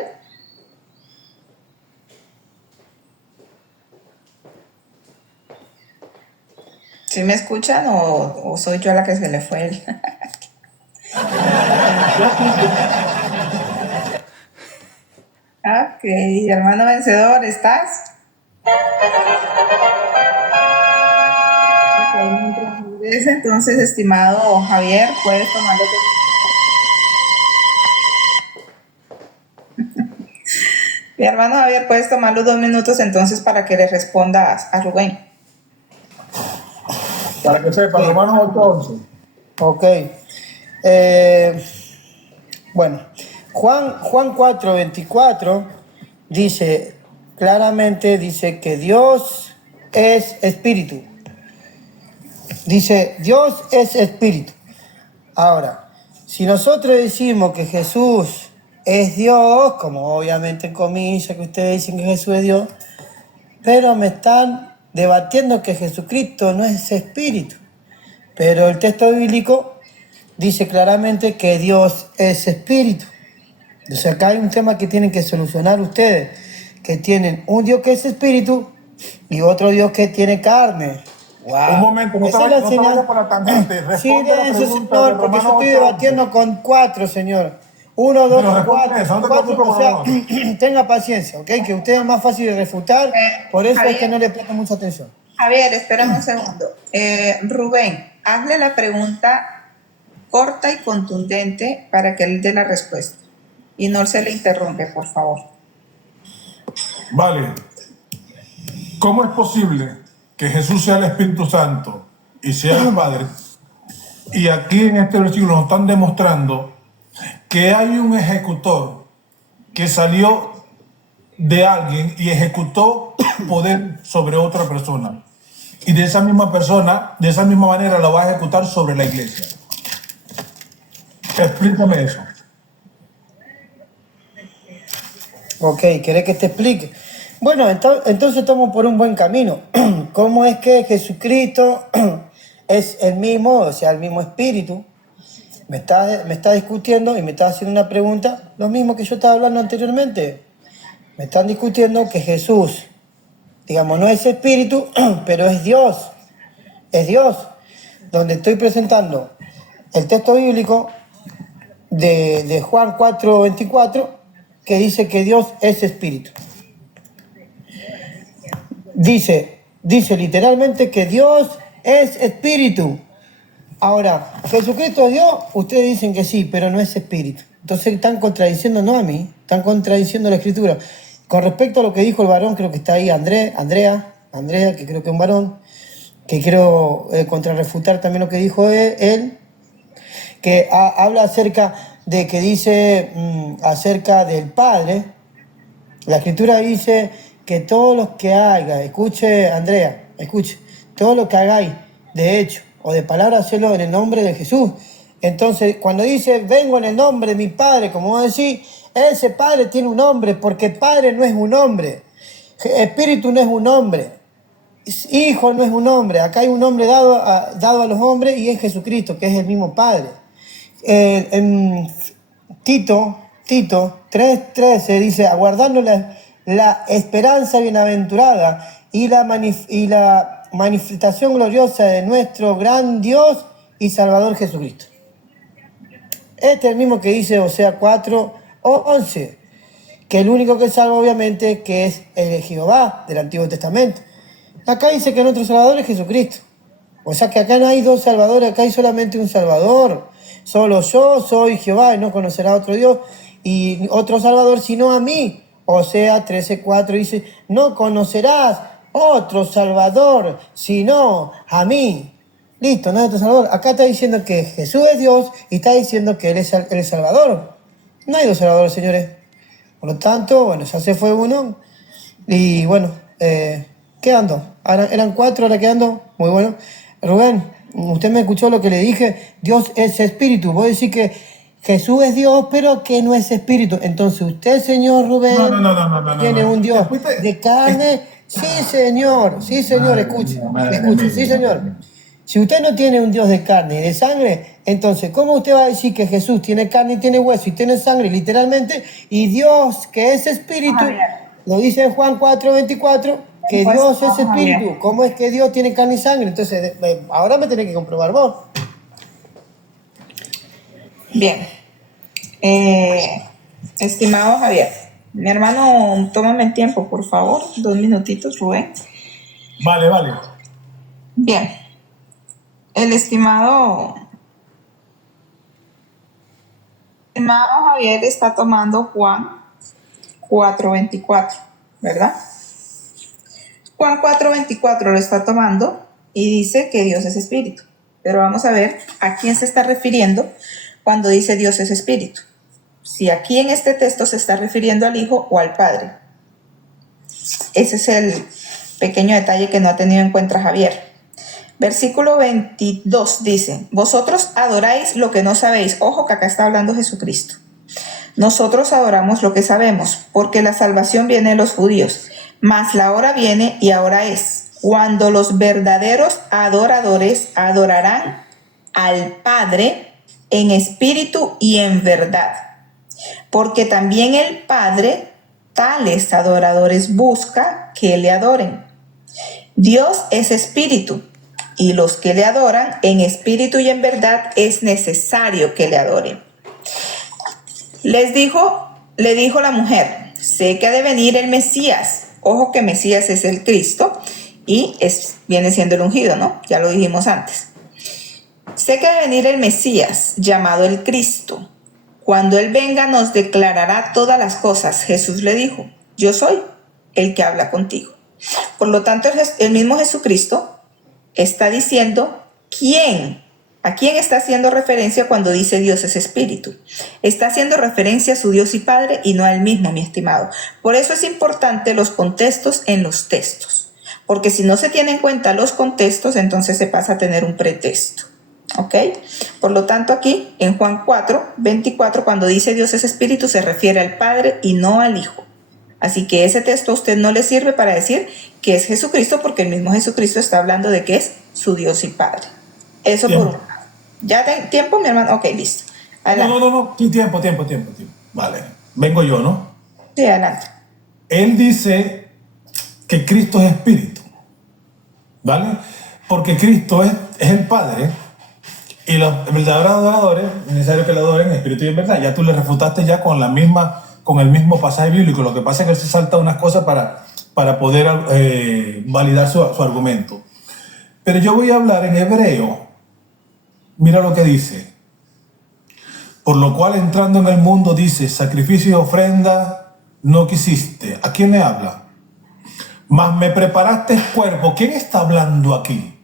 ¿Sí me escuchan o soy yo la que se le fue el... Ok, hermano Vencedor, ¿estás? Ok, mientras regresa, entonces, estimado Javier, puedes tomar lo que... Mi hermano Javier, puedes tomar los 2 minutos entonces para que le respondas a Rubén. Para que sepan, Romanos 8:11. Ok. Bueno, Juan 4:24 dice, claramente dice que Dios es espíritu. Dice, Dios es espíritu. Ahora, si nosotros decimos que Jesús es Dios, como obviamente en comillas que ustedes dicen que Jesús es Dios, pero me están debatiendo que Jesucristo no es espíritu. Pero el texto bíblico dice claramente que Dios es espíritu. O sea, acá hay un tema que tienen que solucionar ustedes, que tienen un Dios que es espíritu y otro Dios que tiene carne. Wow. Un momento, no te vayas por la tangente. Responde a la pregunta, señor, porque yo estoy debatiendo con 4, señor. 1, 2, 4, o sea, tenga paciencia, ¿ok? Que usted es más fácil de refutar, por eso Javier, es que no le presta mucha atención. Javier, espérame un segundo. Rubén, hazle la pregunta corta y contundente para que él dé la respuesta. Y no se le interrumpe, por favor. Vale. ¿Cómo es posible que Jesús sea el Espíritu Santo y sea el Padre? Y aquí en este versículo nos están demostrando que hay un ejecutor que salió de alguien y ejecutó poder sobre otra persona. Y de esa misma persona, de esa misma manera, lo va a ejecutar sobre la iglesia. Explícame eso. Ok, ¿querés que te explique? Bueno, entonces estamos por un buen camino. ¿Cómo es que Jesucristo es el mismo, o sea, el mismo espíritu? Me está discutiendo y me está haciendo una pregunta, lo mismo que yo estaba hablando anteriormente. Me están discutiendo que Jesús, digamos, no es espíritu, pero es Dios. Es Dios. Donde estoy presentando el texto bíblico de Juan 4:24, que dice que Dios es espíritu. Dice literalmente que Dios es espíritu. Ahora, ¿Jesucristo es Dios? Ustedes dicen que sí, pero no es espíritu. Entonces están contradiciendo no a mí, están contradiciendo la Escritura. Con respecto a lo que dijo el varón, creo que está ahí Andrea, que creo que es un varón, que quiero contrarrefutar también lo que dijo él, que habla acerca de que dice acerca del Padre. La Escritura dice que todos los que hagáis, escuche Andrea, escuche, todo lo que hagáis de hecho o de palabra, hacerlo en el nombre de Jesús. Entonces, cuando dice, vengo en el nombre de mi Padre, como vos decís, ese Padre tiene un nombre, porque Padre no es un hombre, Espíritu no es un hombre, Hijo no es un hombre, acá hay un nombre dado a los hombres y es Jesucristo, que es el mismo Padre. En Tito 3:13 dice, aguardando la esperanza bienaventurada y la manifestación gloriosa de nuestro gran Dios y Salvador Jesucristo. Este es el mismo que dice Osea 4:11, que el único que salva obviamente que es el Jehová del Antiguo Testamento. Acá dice que nuestro Salvador es Jesucristo. O sea que acá no hay dos salvadores, acá hay solamente un Salvador. Solo yo soy Jehová y no conocerá otro Dios y otro Salvador sino a mí. Osea 13:4 dice, no conocerás otro Salvador sino a mí. Listo, no hay otro Salvador. Acá está diciendo que Jesús es Dios y está diciendo que Él es el Salvador. No hay dos Salvadores, señores. Por lo tanto, bueno, ya se fue uno. Y bueno, ¿Qué ando? Ahora eran 4, ahora quedando. Muy bueno. Rubén, usted me escuchó lo que le dije. Dios es espíritu. Voy a decir que Jesús es Dios, pero que no es espíritu. Entonces usted, señor Rubén, tiene un Dios de carne. Sí, señor. Sí, señor. Escuche. Escuche. Sí, señor. Si usted no tiene un Dios de carne y de sangre, entonces, ¿cómo usted va a decir que Jesús tiene carne y tiene hueso y tiene sangre, literalmente? Y Dios, que es espíritu, lo dice en Juan 4:24, que Pues, Dios es Javier. espíritu. ¿Cómo es que Dios tiene carne y sangre? Entonces, ahora me tiene que comprobar vos. Bien. Estimado Javier, mi hermano, tómame el tiempo, por favor. 2 minutitos, Rubén. Vale, vale. Bien. El estimado Javier está tomando Juan 4:24, ¿verdad? Juan 4:24 lo está tomando y dice que Dios es espíritu. Pero vamos a ver a quién se está refiriendo cuando dice Dios es espíritu. Si aquí en este texto se está refiriendo al Hijo o al Padre. Ese es el pequeño detalle que no ha tenido en cuenta Javier. Versículo 22 dice, vosotros adoráis lo que no sabéis. Ojo que acá está hablando Jesucristo. Nosotros adoramos lo que sabemos, porque la salvación viene de los judíos. Mas la hora viene y ahora es, cuando los verdaderos adoradores adorarán al Padre en espíritu y en verdad. Porque también el Padre tales adoradores busca que le adoren. Dios es espíritu, y los que le adoran en espíritu y en verdad es necesario que le adoren. Le dijo la mujer, sé que ha de venir el Mesías. Ojo que Mesías es el Cristo y viene siendo el ungido, ¿no? Ya lo dijimos antes. Sé que ha de venir el Mesías, llamado el Cristo. Cuando Él venga nos declarará todas las cosas. Jesús le dijo, yo soy el que habla contigo. Por lo tanto, el mismo Jesucristo está diciendo ¿a quién está haciendo referencia cuando dice Dios es espíritu? Está haciendo referencia a su Dios y Padre y no a Él mismo, mi estimado. Por eso es importante los contextos en los textos. Porque si no se tienen en cuenta los contextos, entonces se pasa a tener un pretexto. ¿Ok? Por lo tanto, aquí en Juan 4:24, cuando dice Dios es espíritu, se refiere al Padre y no al Hijo. Así que ese texto a usted no le sirve para decir que es Jesucristo, porque el mismo Jesucristo está hablando de que es su Dios y Padre. Eso Tiempo. por un lado. ¿Ya tiempo, mi hermano? Ok, listo. Adelante. No. Tiempo. Vale. Vengo yo, ¿no? Sí, adelante. Él dice que Cristo es espíritu. ¿Vale? Porque Cristo es el Padre. Y los verdaderos adoradores, es necesario que le adoren en espíritu y en verdad. Ya tú le refutaste ya con el mismo pasaje bíblico. Lo que pasa es que él se salta unas cosas para poder validar su argumento. Pero yo voy a hablar en hebreo. Mira lo que dice. Por lo cual entrando en el mundo dice, sacrificio y ofrenda no quisiste. ¿A quién le habla? Mas me preparaste cuerpo. ¿Quién está hablando aquí?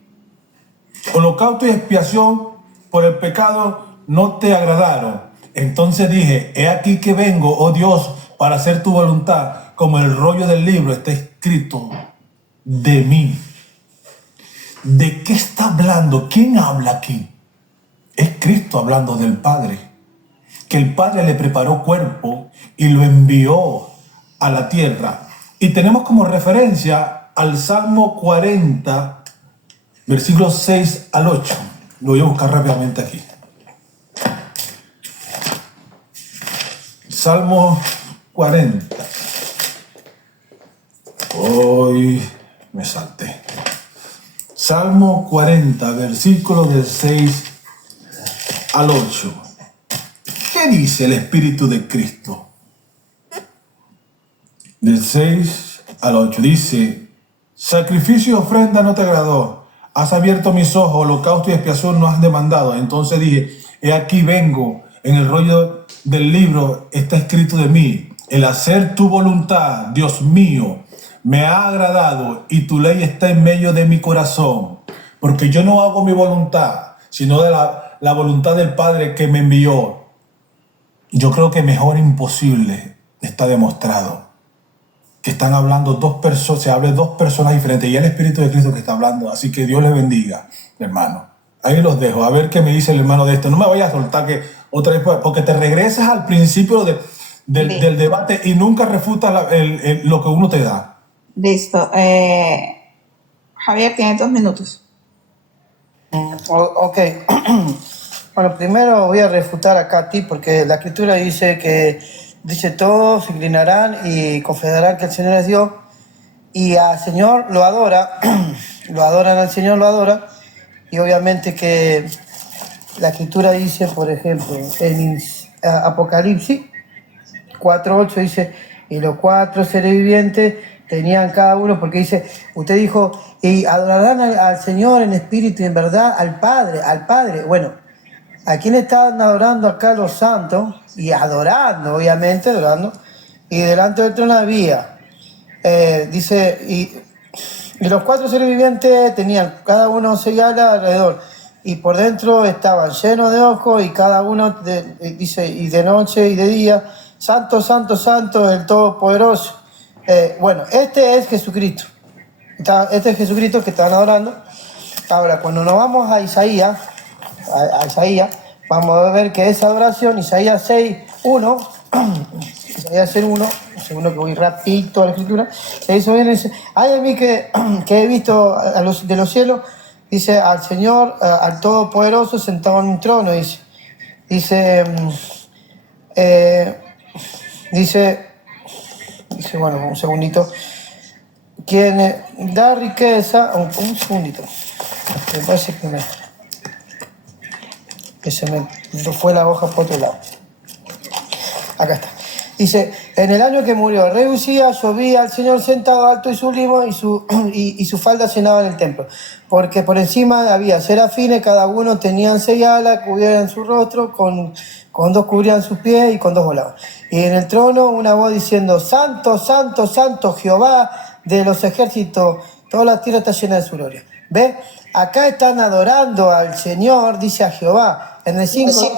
Holocausto y expiación por el pecado no te agradaron. Entonces dije, he aquí que vengo, oh Dios, para hacer tu voluntad, como el rollo del libro está escrito de mí. ¿De qué está hablando? ¿Quién habla aquí? Es Cristo hablando del Padre. Que el Padre le preparó cuerpo y lo envió a la tierra. Y tenemos como referencia al Salmo 40, versículos 6 al 8. Lo voy a buscar rápidamente aquí. Salmo 40. Hoy me salté. Salmo 40, versículos del 6 al 8. ¿Qué dice el Espíritu de Cristo? Del 6 al 8 dice, sacrificio y ofrenda no te agradó. Has abierto mis ojos, holocausto y expiación no has demandado. Entonces dije, he aquí vengo, en el rollo del libro está escrito de mí. El hacer tu voluntad, Dios mío, me ha agradado y tu ley está en medio de mi corazón. Porque yo no hago mi voluntad, sino de la voluntad del Padre que me envió. Yo creo que mejor imposible está demostrado que están hablando dos personas, se hable dos personas diferentes y el Espíritu de Cristo que está hablando. Así que Dios les bendiga, hermano. Ahí los dejo, a ver qué me dice el hermano de esto. No me vayas a soltar que otra vez, porque te regresas al principio del debate y nunca refutas lo que uno te da. Listo. Javier, tienes 2 minutos. Ok. Bueno, primero voy a refutar a Katy porque la escritura dice todos se inclinarán y confesarán que el Señor es Dios y al Señor lo adora, lo adoran al Señor, lo adora y obviamente que la escritura dice, por ejemplo, en Apocalipsis 4:8 dice, y los 4 seres vivientes tenían cada uno, porque dice, usted dijo, y adorarán al Señor en espíritu y en verdad, al Padre. Bueno, ¿a quién estaban adorando acá los santos? Y adorando, obviamente, adorando. Y delante del trono había, dice, y los 4 seres vivientes tenían cada uno 6 alas alrededor. Y por dentro estaban llenos de ojos y cada uno, dice, y de noche y de día, santo, santo, santo, el Todopoderoso. Bueno, este es Jesucristo. Este es Jesucristo que están adorando. Ahora, cuando nos vamos a Isaías, vamos a ver que esa adoración, Isaías 6:1, Isaías 6:1, segundo que voy rapidito a la escritura, se hizo bien, dice, ay de mí que he visto de los cielos, dice, al Señor, al Todopoderoso sentado en un trono, dice, bueno, un segundito, quien da riqueza, un segundito, me parece que se me fue la hoja por otro lado. Acá está. Dice, en el año que murió el rey Usías, llovía al Señor sentado alto y sublime y su falda llenaba el templo. Porque por encima había serafines, cada uno tenían 6 alas, cubrían su rostro, con 2 cubrían sus pies y con 2 volaban. Y en el trono una voz diciendo, Santo, Santo, Santo, Jehová de los ejércitos, toda la tierra está llena de su gloria. ¿Ves? Acá están adorando al Señor, dice a Jehová. En el 5 dice,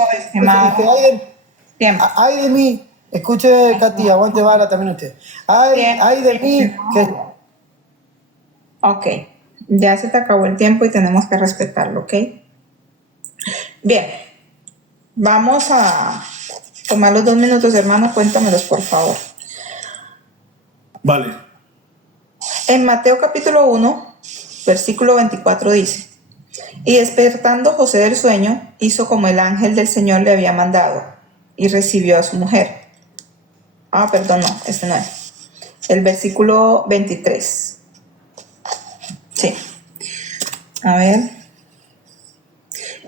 ay de mí, escuche Katy, aguante vara también usted. Ay de mí que... Ok, ya se te acabó el tiempo y tenemos que respetarlo, ¿ok? Bien, vamos a tomar los 2 minutos, hermano, cuéntamelos, por favor. Vale. En Mateo capítulo 1, versículo 24 dice, y despertando José del sueño, hizo como el ángel del Señor le había mandado, y recibió a su mujer. Perdón, no, este no es. El versículo 23. Sí. A ver.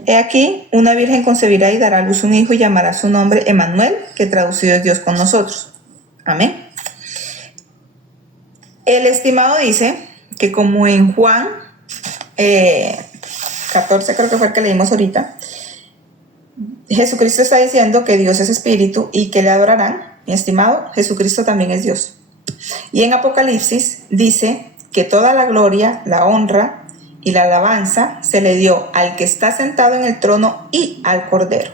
He aquí, una virgen concebirá y dará a luz un hijo y llamará su nombre Emmanuel, que traducido es Dios con nosotros. Amén. El estimado dice que como en Juan 14, creo que fue el que leímos ahorita, Jesucristo está diciendo que Dios es espíritu y que le adorarán. Mi estimado, Jesucristo también es Dios. Y en Apocalipsis dice que toda la gloria, la honra y la alabanza se le dio al que está sentado en el trono y al Cordero.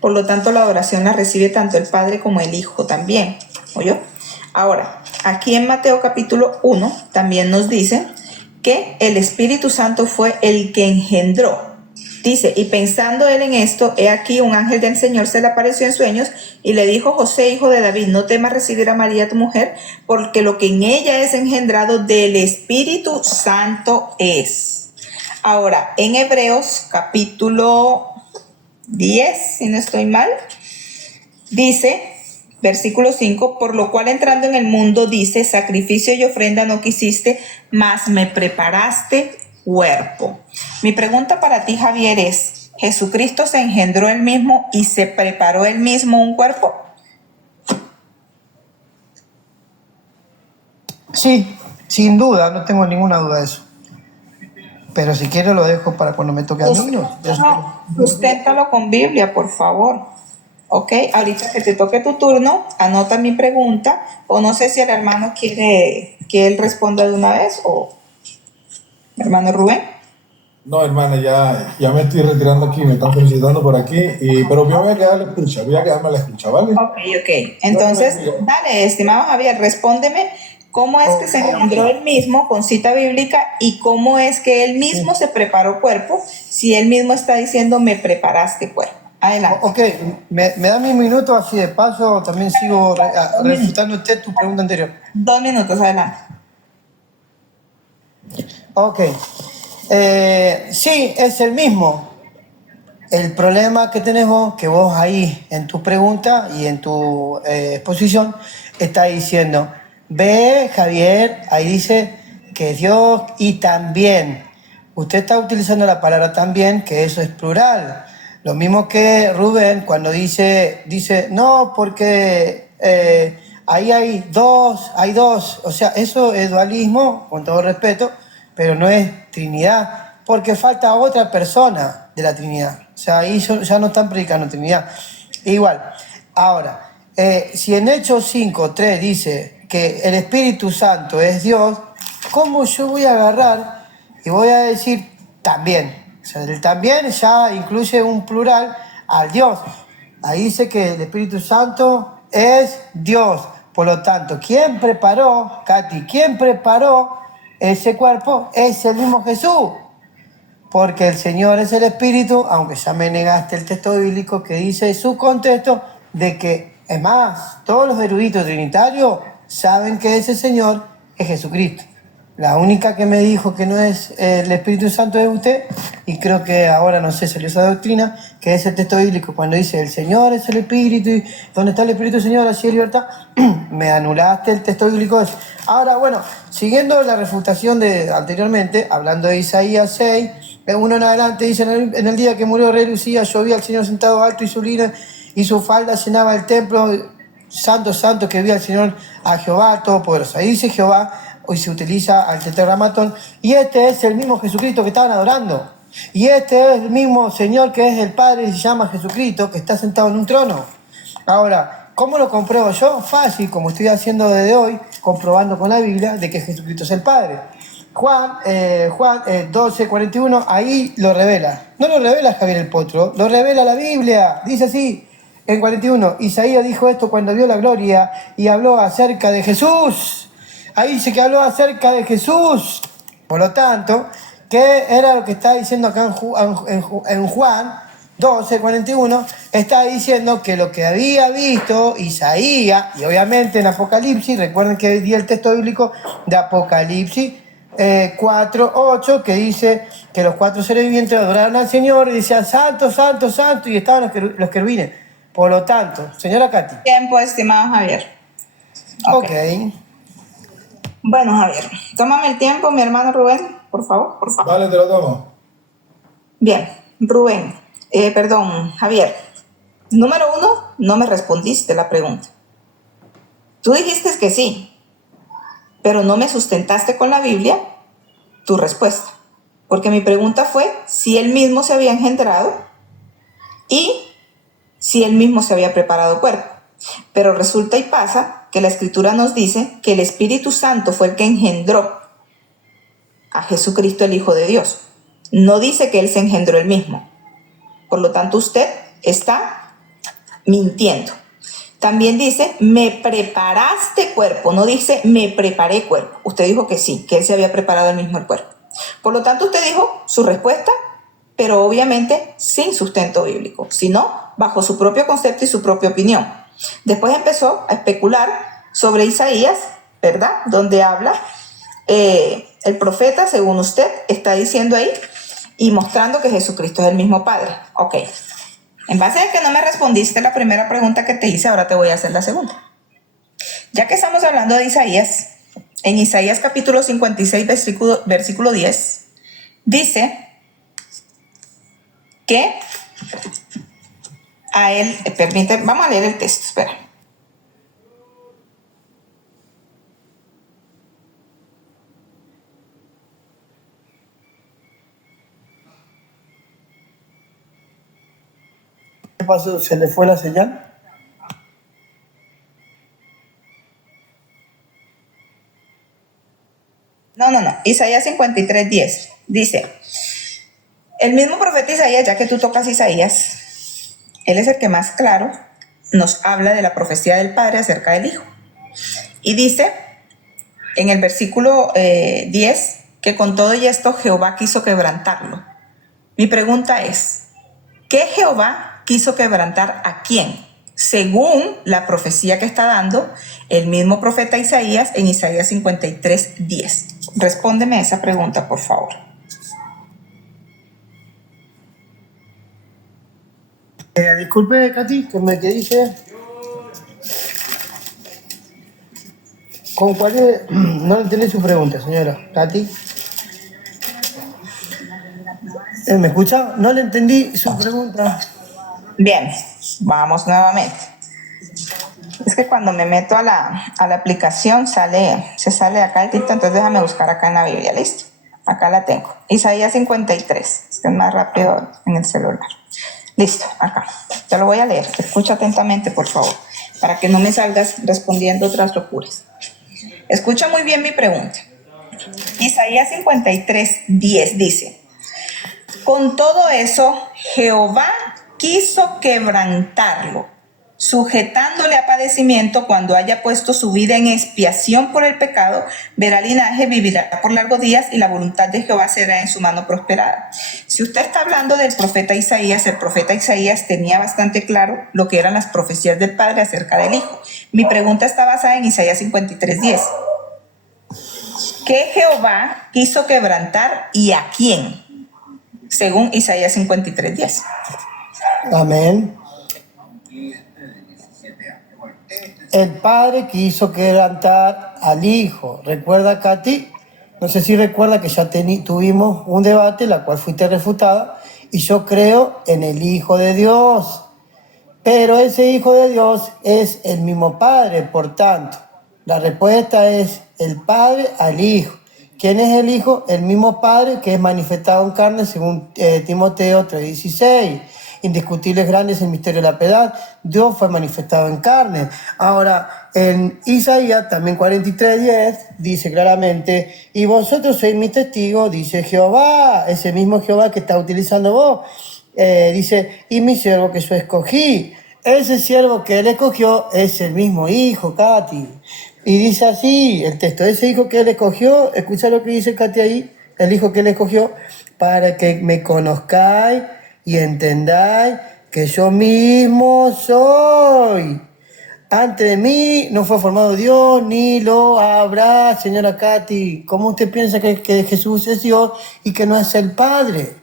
Por lo tanto, la adoración la recibe tanto el Padre como el Hijo también. ¿Oyó? Ahora, aquí en Mateo capítulo 1 también nos dice que el Espíritu Santo fue el que engendró. Dice, y pensando él en esto, he aquí un ángel del Señor se le apareció en sueños y le dijo, José, hijo de David, no temas recibir a María tu mujer, porque lo que en ella es engendrado del Espíritu Santo es. Ahora, en Hebreos capítulo 10, si no estoy mal, dice, versículo 5, por lo cual entrando en el mundo dice, sacrificio y ofrenda no quisiste, mas me preparaste cuerpo. Mi pregunta para ti, Javier, es, ¿Jesucristo se engendró él mismo y se preparó él mismo un cuerpo? Sí, sin duda, no tengo ninguna duda de eso. Pero si quiero lo dejo para cuando me toque a mí. No, susténtalo con Biblia, por favor. Ok, ahorita que te toque tu turno, anota mi pregunta, o no sé si el hermano quiere que él responda de una vez, o hermano Rubén. No, hermana, ya me estoy retirando aquí, me están felicitando por aquí, pero yo voy a quedarme a la escucha, ¿vale? Ok. Entonces, dale, estimado Javier, respóndeme ¿Cómo es que se engendró él mismo con cita bíblica y cómo es que él mismo se preparó cuerpo si él mismo está diciendo me preparaste cuerpo? Adelante. Ok, me da mi minuto, así de paso también sigo refutando usted tu pregunta anterior. 2 minutos, adelante. Ok, sí, es el mismo. El problema que tenés vos, que vos ahí en tu pregunta y en tu exposición está diciendo, ve Javier, ahí dice que Dios y también. Usted está utilizando la palabra también, que eso es plural. Lo mismo que Rubén cuando dice no, porque ahí hay dos. O sea, eso es dualismo, con todo respeto, pero no es Trinidad, porque falta otra persona de la Trinidad. O sea, ahí ya no están predicando Trinidad. Igual, ahora, si en Hechos 5:3 dice que el Espíritu Santo es Dios, ¿cómo yo voy a agarrar y voy a decir también? O sea, el también ya incluye un plural al Dios. Ahí dice que el Espíritu Santo es Dios. Por lo tanto, ¿quién preparó, Katy? ¿Quién preparó ese cuerpo? Es el mismo Jesús. Porque el Señor es el Espíritu, aunque ya me negaste el texto bíblico que dice su contexto de que, es más, todos los eruditos trinitarios saben que ese Señor es Jesucristo. La única que me dijo que no es el Espíritu Santo es usted, y creo que ahora no sé, salió esa doctrina, que es el texto bíblico, cuando dice el Señor es el Espíritu, y donde está el Espíritu del Señor, así hay libertad, me anulaste el texto bíblico ese. Ahora, bueno, siguiendo la refutación de anteriormente, hablando de Isaías 6, uno en adelante dice, en el día que murió el rey Lucía, llovía el Señor sentado alto y sublime, y su falda llenaba el templo, santo, santo, que vía el Señor a Jehová Todopoderoso. Ahí dice Jehová, hoy se utiliza al tetragrámaton, y este es el mismo Jesucristo que estaban adorando. Y este es el mismo Señor que es el Padre y se llama Jesucristo, que está sentado en un trono. Ahora, ¿cómo lo compruebo yo? Fácil, como estoy haciendo desde hoy, comprobando con la Biblia de que Jesucristo es el Padre. Juan 12:41, ahí lo revela. No lo revela Javier el Potro, lo revela la Biblia. Dice así, en 41, Isaías dijo esto cuando vio la gloria y habló acerca de Jesús. Ahí dice que habló acerca de Jesús. Por lo tanto, ¿qué era lo que está diciendo acá en Juan 12:41? Está diciendo que lo que había visto Isaías, y obviamente en Apocalipsis, recuerden que di el texto bíblico de Apocalipsis 4:8, que dice que los 4 seres vivientes adoraron al Señor y decían santo, santo, santo, y estaban los querubines. Por lo tanto, señora Katy. Tiempo, estimado Javier. Ok. Bueno, Javier, tómame el tiempo, mi hermano Rubén, por favor. Vale, te lo tomo. Bien, Rubén, Javier. Número 1, no me respondiste la pregunta. Tú dijiste que sí, pero no me sustentaste con la Biblia tu respuesta. Porque mi pregunta fue si él mismo se había engendrado y si él mismo se había preparado cuerpo. Pero resulta y pasa que la Escritura nos dice que el Espíritu Santo fue el que engendró a Jesucristo, el Hijo de Dios. No dice que él se engendró él mismo. Por lo tanto, usted está mintiendo. También dice, me preparaste cuerpo. No dice, me preparé cuerpo. Usted dijo que sí, que él se había preparado él mismo el cuerpo. Por lo tanto, usted dijo su respuesta, pero obviamente sin sustento bíblico, sino bajo su propio concepto y su propia opinión. Después empezó a especular sobre Isaías, ¿verdad? Donde habla el profeta, según usted, está diciendo ahí y mostrando que Jesucristo es el mismo Padre. Ok. En base a que no me respondiste la primera pregunta que te hice, ahora te voy a hacer la segunda. Ya que estamos hablando de Isaías, en Isaías capítulo 56, versículo 10, dice que a él, vamos a leer el texto, espera. ¿Qué pasó? ¿Se le fue la señal? No. Isaías 53:10 dice, el mismo profeta Isaías, ya que tú tocas Isaías, él es el que más claro nos habla de la profecía del Padre acerca del Hijo. Y dice en el versículo 10, que con todo y esto Jehová quiso quebrantarlo. Mi pregunta es, ¿qué Jehová quiso quebrantar a quién? Según la profecía que está dando el mismo profeta Isaías en Isaías 53, 10. Respóndeme esa pregunta, por favor. Disculpe, Katy, que dice. ¿Con cuál es? No entendí su pregunta, señora. Katy. ¿Me escucha? No le entendí su pregunta. Bien, vamos nuevamente. Es que cuando me meto a la aplicación se sale acá el título, entonces déjame buscar acá en la Biblia, listo. Acá la tengo. Isaías 53, es que es más rápido en el celular. Listo, acá. Ya lo voy a leer. Escucha atentamente, por favor, para que no me salgas respondiendo otras locuras. Escucha muy bien mi pregunta. Isaías 53, 10 dice: con todo eso, Jehová quiso quebrantarlo, sujetándole a padecimiento cuando haya puesto su vida en expiación por el pecado, verá linaje, vivirá por largos días y la voluntad de Jehová será en su mano prosperada. Si usted está hablando del profeta Isaías, el profeta Isaías tenía bastante claro lo que eran las profecías del Padre acerca del Hijo. Mi pregunta está basada en Isaías 53, 10. ¿Qué Jehová quiso quebrantar y a quién? Según Isaías 53, 10. Amén. El Padre quiso quebrantar al Hijo. ¿Recuerda, Katy? No sé si recuerda que ya tuvimos un debate, la cual fuiste refutada, y yo creo en el Hijo de Dios. Pero ese Hijo de Dios es el mismo Padre, por tanto, la respuesta es el Padre al Hijo. ¿Quién es el Hijo? El mismo Padre que es manifestado en carne según Timoteo 3:16. Indiscutible grande es el misterio de la piedad. Dios fue manifestado en carne. Ahora, en Isaías también 43:10 dice claramente: y vosotros sois mis testigos, dice Jehová, ese mismo Jehová que está utilizando vos. Dice: y mi siervo que yo escogí. Ese siervo que él escogió es el mismo Hijo, Katy. Y dice así el texto: ese Hijo que él escogió, escucha lo que dice Katy ahí, el Hijo que él escogió, para que me conozcáis y entendáis que yo mismo soy. Antes de mí no fue formado Dios, ni lo habrá, señora Katy. ¿Cómo usted piensa que Jesús es Dios y que no es el Padre?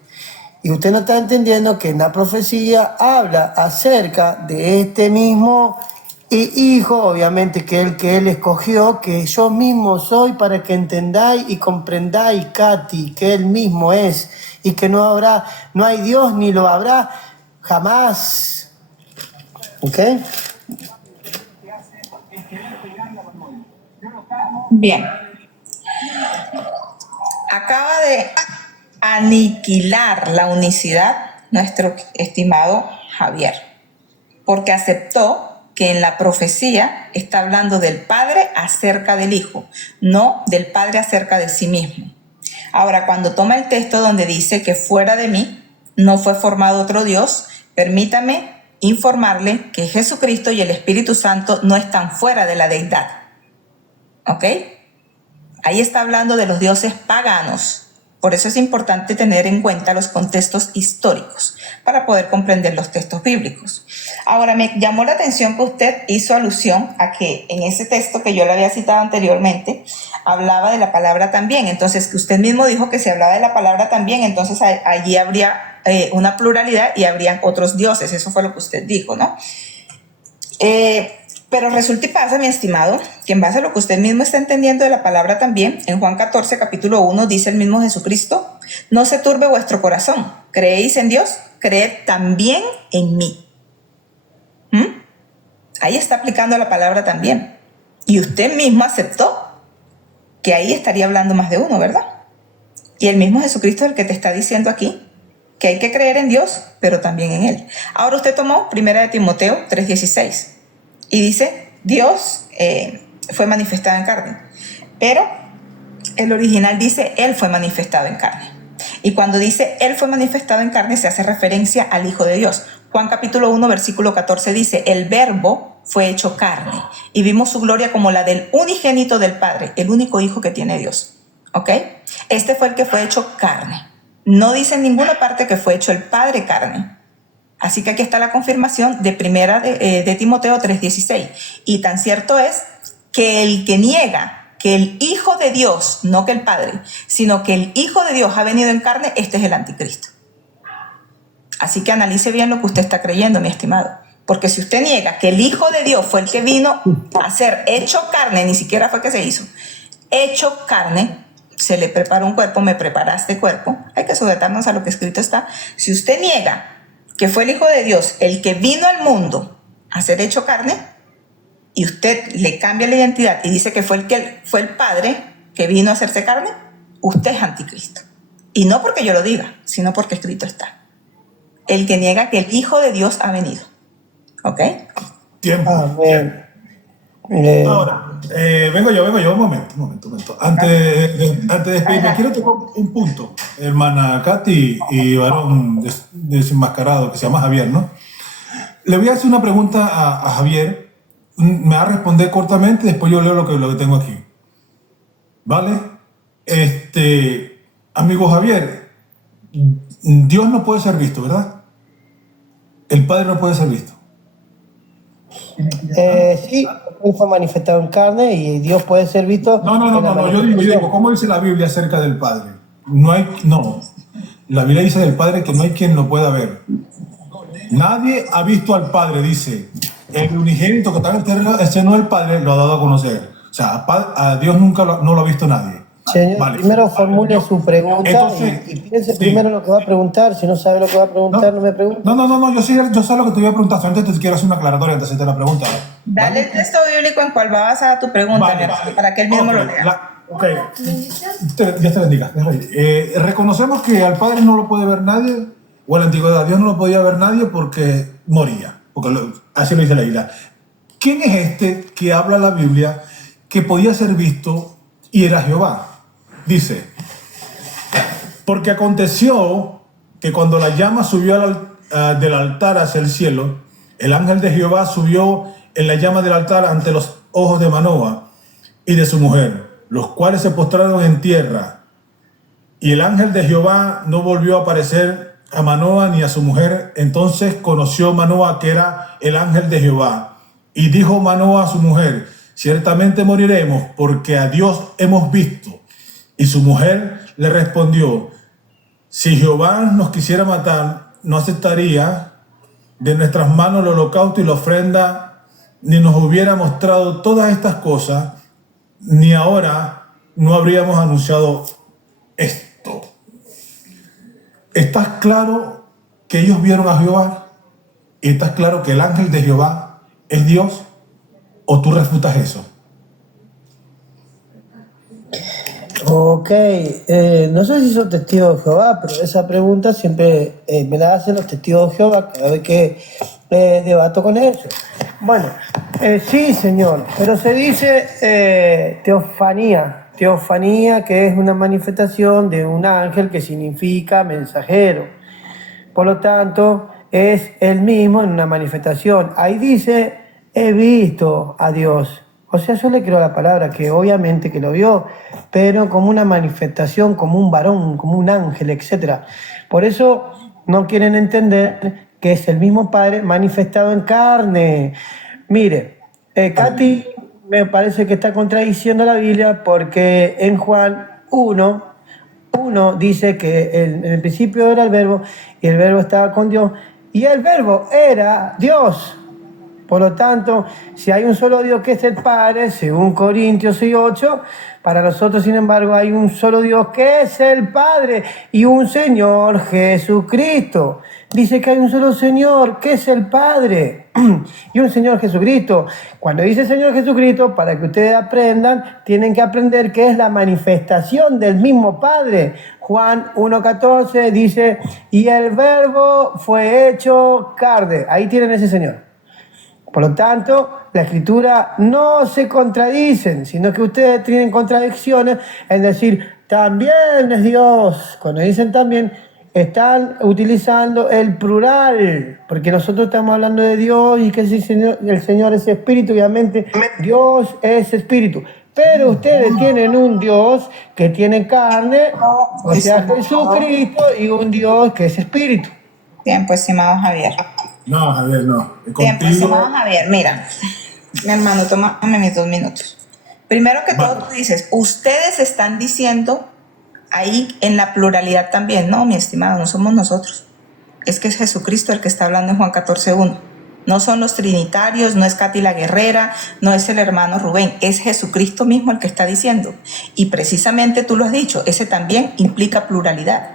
Y usted no está entendiendo que en la profecía habla acerca de este mismo Hijo, obviamente que él escogió, que yo mismo soy, para que entendáis y comprendáis, Katy, que él mismo es, y que no hay Dios ni lo habrá jamás. ¿Ok? Bien. Acaba de aniquilar la unicidad nuestro estimado Javier, porque aceptó que en la profecía está hablando del Padre acerca del Hijo, no del Padre acerca de sí mismo. Ahora, cuando toma el texto donde dice que fuera de mí no fue formado otro Dios, permítame informarle que Jesucristo y el Espíritu Santo no están fuera de la deidad. ¿Ok? Ahí está hablando de los dioses paganos. Por eso es importante tener en cuenta los contextos históricos para poder comprender los textos bíblicos. Ahora, me llamó la atención que usted hizo alusión a que en ese texto que yo le había citado anteriormente, hablaba de la palabra también. Entonces, que usted mismo dijo que se hablaba de la palabra también, entonces allí habría una pluralidad y habrían otros dioses. Eso fue lo que usted dijo, ¿no? Pero resulta y pasa, mi estimado, que en base a lo que usted mismo está entendiendo de la palabra también, en Juan 14, capítulo 1, dice el mismo Jesucristo: no se turbe vuestro corazón, creéis en Dios, creed también en mí. Ahí está aplicando la palabra también. Y usted mismo aceptó que ahí estaría hablando más de uno, ¿verdad? Y el mismo Jesucristo es el que te está diciendo aquí que hay que creer en Dios, pero también en Él. Ahora usted tomó 1 de Timoteo 3:16 y dice: Dios fue manifestado en carne. Pero el original dice: Él fue manifestado en carne. Y cuando dice Él fue manifestado en carne, se hace referencia al Hijo de Dios. Juan capítulo 1, versículo 14 dice: el verbo fue hecho carne y vimos su gloria como la del unigénito del Padre, el único hijo que tiene Dios. ¿Ok? Este fue el que fue hecho carne. No dice en ninguna parte que fue hecho el Padre carne. Así que aquí está la confirmación de primera de Timoteo 3:16. Y tan cierto es que el que niega que el Hijo de Dios, no que el Padre, sino que el Hijo de Dios ha venido en carne, este es el anticristo. Así que analice bien lo que usted está creyendo, mi estimado. Porque si usted niega que el Hijo de Dios fue el que vino a ser hecho carne, ni siquiera fue que se hizo, hecho carne, se le preparó un cuerpo, me preparaste cuerpo, hay que sujetarnos a lo que escrito está. Si usted niega que fue el Hijo de Dios el que vino al mundo a ser hecho carne, y usted le cambia la identidad y dice que fue el Padre que vino a hacerse carne, usted es anticristo. Y no porque yo lo diga, sino porque escrito está. El que niega que el Hijo de Dios ha venido. ¿Ok? Tiempo. Amén. Ahora, vengo yo, un momento. Antes de despedirme, quiero tocar un punto, hermana Katy y varón desenmascarado que se llama Javier, ¿no? Le voy a hacer una pregunta a Javier, me va a responder cortamente, después yo leo lo que tengo aquí. ¿Vale? Amigo Javier, Dios no puede ser visto, ¿verdad? El Padre no puede ser visto. Sí, Él fue manifestado en carne y Dios puede ser visto. No, yo digo, ¿cómo dice la Biblia acerca del Padre? No. La Biblia dice del Padre que no hay quien lo pueda ver. Nadie ha visto al Padre, dice. El unigénito que está en el terreno, ese no es el Padre, lo ha dado a conocer. O sea, a Dios nunca no lo ha visto nadie. Señor, Vale. primero formule su pregunta Entonces, y piense sí. primero lo que va a preguntar. Si no sabe lo que va a preguntar, no me pregunte. No, yo sé lo que te voy a preguntar. Solamente te quiero hacer una aclaratoria antes de hacerte la pregunta. Dale el texto bíblico en cual va basada tu pregunta, Vale, mi hermano, para que él mismo lo lea. Dios te bendiga. Reconocemos que al Padre no lo puede ver nadie, o en la antigüedad Dios no lo podía ver nadie porque moría, así lo dice la Biblia. ¿Quién es este que habla la Biblia que podía ser visto y era Jehová? Dice, porque aconteció que cuando la llama subió del altar hacia el cielo, el ángel de Jehová subió en la llama del altar ante los ojos de Manoa y de su mujer, los cuales se postraron en tierra. Y el ángel de Jehová no volvió a aparecer a Manoa ni a su mujer. Entonces conoció Manoa que era el ángel de Jehová. Y dijo Manoa a su mujer, ciertamente moriremos porque a Dios hemos visto. Y su mujer le respondió, si Jehová nos quisiera matar, no aceptaría de nuestras manos el holocausto y la ofrenda, ni nos hubiera mostrado todas estas cosas, ni ahora no habríamos anunciado esto. ¿Estás claro que ellos vieron a Jehová? ¿Y estás claro que el ángel de Jehová es Dios? ¿O tú refutas eso? Ok, no sé si son testigos de Jehová, pero esa pregunta siempre me la hacen los testigos de Jehová cada vez que debato con ellos. Bueno, sí, señor, pero se dice teofanía, que es una manifestación de un ángel que significa mensajero. Por lo tanto, es él mismo en una manifestación. Ahí dice, he visto a Dios. O sea, yo le creo la palabra, que obviamente que lo vio, pero como una manifestación, como un varón, como un ángel, etc. Por eso no quieren entender que es el mismo Padre manifestado en carne. Mire, Katy me parece que está contradiciendo la Biblia porque en Juan 1 dice que en el principio era el Verbo y el Verbo estaba con Dios y el Verbo era Dios. Por lo tanto, si hay un solo Dios que es el Padre, según Corintios 6:8, para nosotros, sin embargo, hay un solo Dios que es el Padre y un Señor Jesucristo. Dice que hay un solo Señor que es el Padre y un Señor Jesucristo. Cuando dice Señor Jesucristo, para que ustedes aprendan, tienen que aprender que es la manifestación del mismo Padre. Juan 1:14 dice, y el Verbo fue hecho carne. Ahí tienen ese Señor. Por lo tanto, la Escritura no se contradicen, sino que ustedes tienen contradicciones en decir, también es Dios. Cuando dicen también, están utilizando el plural, porque nosotros estamos hablando de Dios y que el Señor es espíritu, obviamente Dios es espíritu. Pero ustedes tienen un Dios que tiene carne, o sea, Jesucristo, y un Dios que es espíritu. Tiempo, estimado Javier. No, Javier, no. Tiempo, estimado Javier. Mira, mi hermano, tómame mis 2 minutos. Primero que todo, tú dices, ustedes están diciendo ahí en la pluralidad también. No, mi estimado, no somos nosotros. Es que es Jesucristo el que está hablando en Juan 14:1. No son los trinitarios, no es Katy la guerrera, no es el hermano Rubén, es Jesucristo mismo el que está diciendo. Y precisamente tú lo has dicho, ese también implica pluralidad.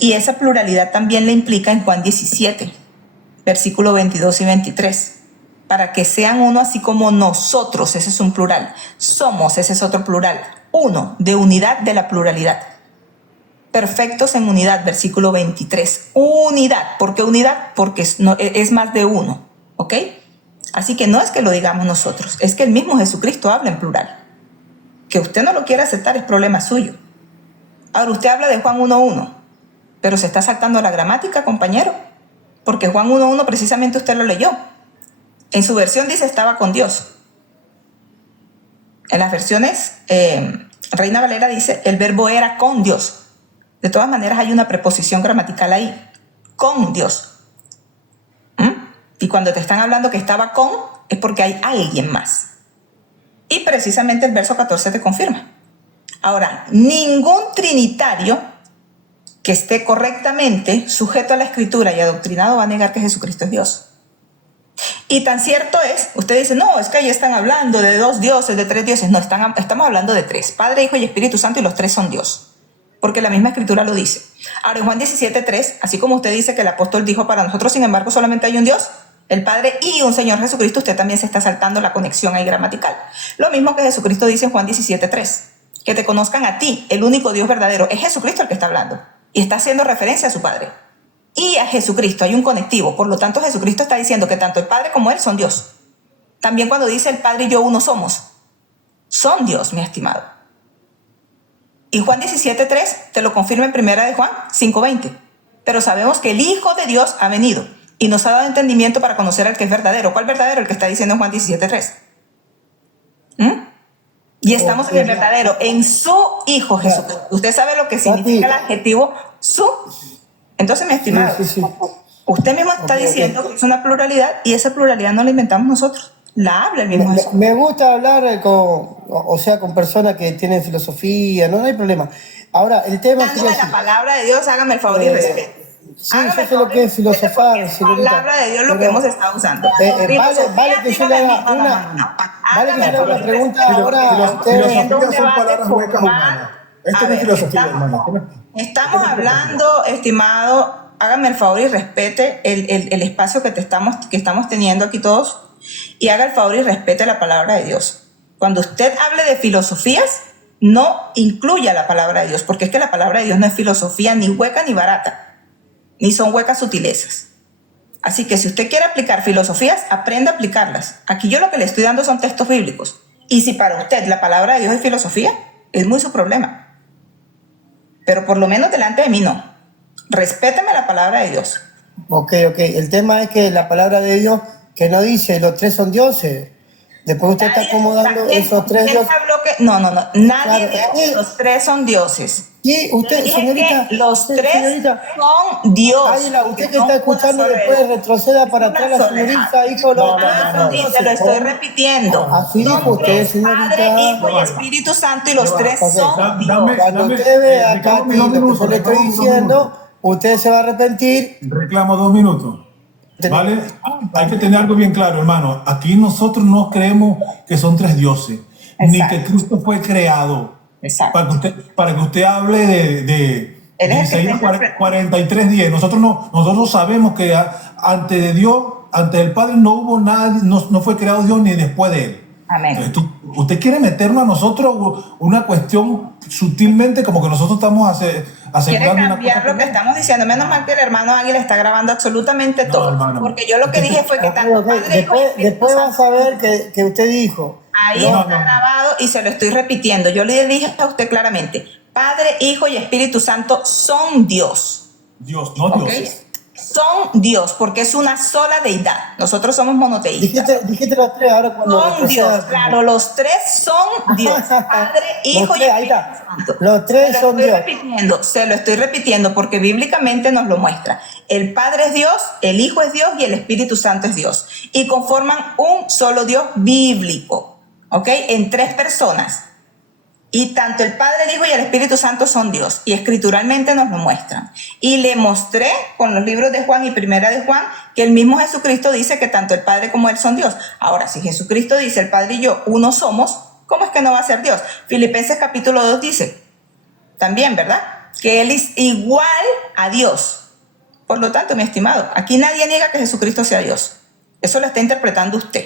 Y esa pluralidad también le implica en Juan 17, versículo 22 y 23. Para que sean uno así como nosotros, ese es un plural. Somos, ese es otro plural. Uno, de unidad de la pluralidad. Perfectos en unidad, versículo 23. Unidad. ¿Por qué unidad? Porque es más de uno. ¿Ok? Así que no es que lo digamos nosotros, es que el mismo Jesucristo habla en plural. Que usted no lo quiera aceptar es problema suyo. Ahora, usted habla de Juan 1:1, pero se está saltando la gramática, compañero. Porque Juan 1:1 precisamente usted lo leyó. En su versión dice estaba con Dios. En las versiones Reina Valera dice el verbo era con Dios. De todas maneras hay una preposición gramatical ahí, con Dios. Y cuando te están hablando que estaba con, es porque hay alguien más. Y precisamente el verso 14 te confirma. Ahora, ningún trinitario que esté correctamente sujeto a la escritura y adoctrinado va a negar que Jesucristo es Dios. Y tan cierto es, usted dice, no, es que ahí están hablando de 2 dioses, de 3 dioses. No, estamos hablando de 3, Padre, Hijo y Espíritu Santo, y los 3 son Dios. Porque la misma escritura lo dice. Ahora en Juan 17:3, así como usted dice que el apóstol dijo para nosotros, sin embargo, solamente hay un Dios, el Padre y un Señor Jesucristo, usted también se está saltando la conexión ahí gramatical. Lo mismo que Jesucristo dice en Juan 17:3, que te conozcan a ti, el único Dios verdadero. Es Jesucristo el que está hablando y está haciendo referencia a su Padre. Y a Jesucristo hay un conectivo, por lo tanto Jesucristo está diciendo que tanto el Padre como Él son Dios. También cuando dice el Padre y yo uno somos, son Dios, mi estimado. Y Juan 17:3 te lo confirma en primera de Juan 5:20. Pero sabemos que el Hijo de Dios ha venido y nos ha dado entendimiento para conocer al que es verdadero. ¿Cuál verdadero? El que está diciendo en Juan 17:3. Y estamos en el verdadero, en su Hijo Jesucristo. ¿Usted sabe lo que significa el adjetivo su? Entonces, mi estimado, usted mismo está diciendo que es una pluralidad y esa pluralidad no la inventamos nosotros. La habla el mismo Jesús. Me gusta hablar con personas que tienen filosofía, no hay problema. Ahora, el tema es Dándole la palabra de Dios, hágame el favor y respete. Sí, yo sé lo que es filosofar. Es la palabra de Dios lo que hemos estado usando. Vale que yo le haga una pregunta ahora a ustedes. Filosofía son palabras huecas humanas. Esto no es filosofía, hermano. Estamos hablando, estimado, hágame el favor y respete el espacio que estamos teniendo aquí todos, y haga el favor y respete la palabra de Dios. Cuando usted hable de filosofías, no incluya la palabra de Dios, porque es que la palabra de Dios no es filosofía ni hueca ni barata, ni son huecas sutilezas. Así que si usted quiere aplicar filosofías, aprenda a aplicarlas. Aquí yo lo que le estoy dando son textos bíblicos. Y si para usted la palabra de Dios es filosofía, es muy su problema. Pero por lo menos delante de mí no. Respéteme la palabra de Dios. Ok. El tema es que la palabra de Dios, que no dice los 3 son dioses. Después usted está acomodando esos 3 dioses. No. Nadie dice que los 3 son dioses. Sí, usted, señorita. Los 3 señorita, son Dios. Águila, usted que está escuchando después retroceda para atrás la señorita, hijo. Te lo estoy repitiendo. Así dijo usted, señorita. Padre, Hijo y Espíritu Santo, y los 3 son Dios. Cuando usted ve acá lo que yo le estoy diciendo, usted se va a arrepentir. Reclamo 2 minutos. ¿Vale? Hay que tener algo bien claro, hermano. Aquí nosotros no creemos que son 3 dioses, ni que Cristo fue creado. Exacto. Para que usted hable de Isaías 43:10. Nosotros sabemos que ante de Dios, ante el Padre, no hubo nada, no fue creado Dios ni después de él. Amén. Entonces, usted quiere meternos a nosotros una cuestión sutilmente, como que nosotros estamos asegurando quiere cambiar una cosa. lo que estamos diciendo. Menos mal que el hermano Águila está grabando absolutamente todo. Hermano. Porque yo lo que dije fue que tanto Padre, Hijo y Espíritu Después Santo, vas a ver que usted dijo. ahí está grabado y se lo estoy repitiendo. Yo le dije a usted claramente, Padre, Hijo y Espíritu Santo son Dios. Dios, no ¿ok? dioses. Son Dios, porque es una sola deidad. Nosotros somos monoteístas. Dijiste los tres ahora cuando Son empecé Dios, a- claro, los tres son Dios, Padre, Hijo Los y tres, ahí Espíritu está. Santo. Los tres Se lo son estoy Dios. repitiendo, se lo estoy repitiendo porque bíblicamente nos lo muestra. El Padre es Dios, el Hijo es Dios y el Espíritu Santo es Dios. Y conforman un solo Dios bíblico, ¿ok? En tres personas. Y tanto el Padre, el Hijo y el Espíritu Santo son Dios. Y escrituralmente nos lo muestran. Y le mostré con los libros de Juan y Primera de Juan que el mismo Jesucristo dice que tanto el Padre como Él son Dios. Ahora, si Jesucristo dice el Padre y yo uno somos, ¿cómo es que no va a ser Dios? Filipenses capítulo 2 dice también, ¿verdad? Que Él es igual a Dios. Por lo tanto, mi estimado, aquí nadie niega que Jesucristo sea Dios. Eso lo está interpretando usted.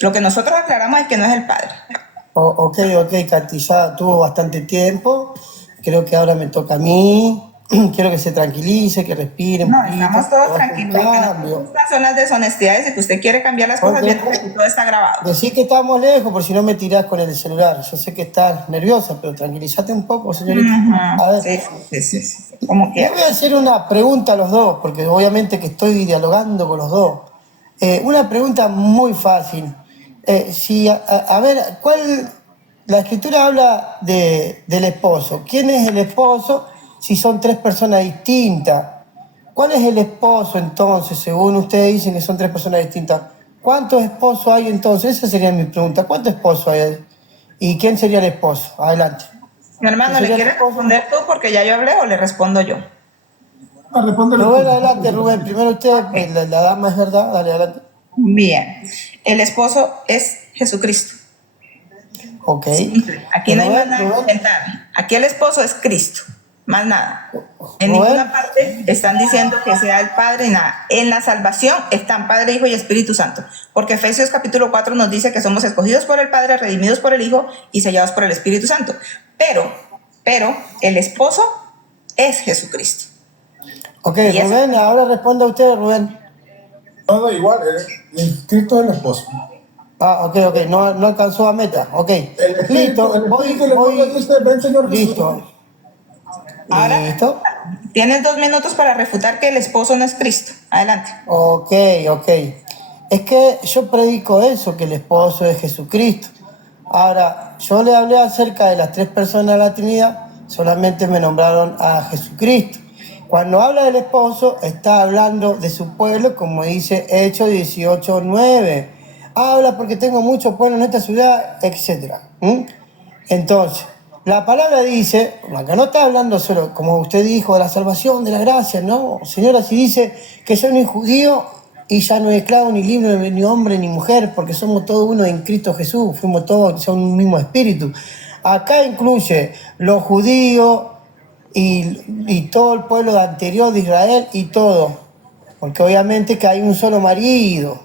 Lo que nosotros aclaramos es que no es el Padre. Ok, Katy, ya tuvo bastante tiempo. Creo que ahora me toca a mí. Quiero que se tranquilice, que respire un No, poquito. estamos que va todos a hacer un tranquilos. Lo que nos cambio. gustan son las deshonestidades y que usted quiere cambiar las cosas Ok. viendo que todo está grabado. Decí que estamos lejos, por si no me tirás con el celular. Yo sé que estás nerviosa, pero tranquilízate un poco, señorita. A ver, Sí. Como le quiera. voy a hacer una pregunta a los dos, porque obviamente que estoy dialogando con los dos. Una pregunta muy fácil. A ver, la escritura habla del esposo. ¿Quién es el esposo si son tres personas distintas? ¿Cuál es el esposo entonces, según ustedes dicen que son tres personas distintas? ¿Cuántos esposos hay entonces? Esa sería mi pregunta. ¿Cuántos esposos hay? ¿Y quién sería el esposo? Adelante. Mi hermano, ¿Quién ¿le sería el quiere esposo? responder tú porque ya yo hablé o le respondo yo? Respóndele Rubén, tú. adelante, Rubén. Primero usted, la dama es verdad. Dale, adelante. Bien. El esposo es Jesucristo. Ok. Simple. Aquí no hay más Rubén, nada que Rubén, inventar. Aquí el esposo es Cristo. Más nada. En Rubén. ninguna parte están diciendo que sea el Padre, nada. En la salvación están Padre, Hijo y Espíritu Santo. Porque Efesios capítulo 4 nos dice que somos escogidos por el Padre, redimidos por el Hijo y sellados por el Espíritu Santo. Pero el esposo es Jesucristo. Ok, Y eso- Rubén, ahora responda usted, Rubén. No, igual, Cristo es el esposo. Ok, no alcanzó a meta. Ok, listo, voy, ven, Señor Jesús. listo. Ahora, ¿Listo? tienes 2 minutos para refutar que el esposo no es Cristo. Adelante. Ok. Es que yo predico eso, que el esposo es Jesucristo. Ahora, yo le hablé acerca de las tres personas de la Trinidad, solamente me nombraron a Jesucristo. Cuando habla del esposo, está hablando de su pueblo, como dice Hechos 18:9. Habla porque tengo mucho pueblo en esta ciudad, etc. Entonces, la palabra dice, acá no está hablando solo, como usted dijo, de la salvación, de la gracia, no. Señora, si dice que yo no soy judío y ya no es esclavo, ni libre, ni hombre, ni mujer, porque somos todos uno en Cristo Jesús, fuimos todos, son un mismo espíritu. Acá incluye los judíos y todo el pueblo anterior de Israel y todo, porque obviamente que hay un solo marido.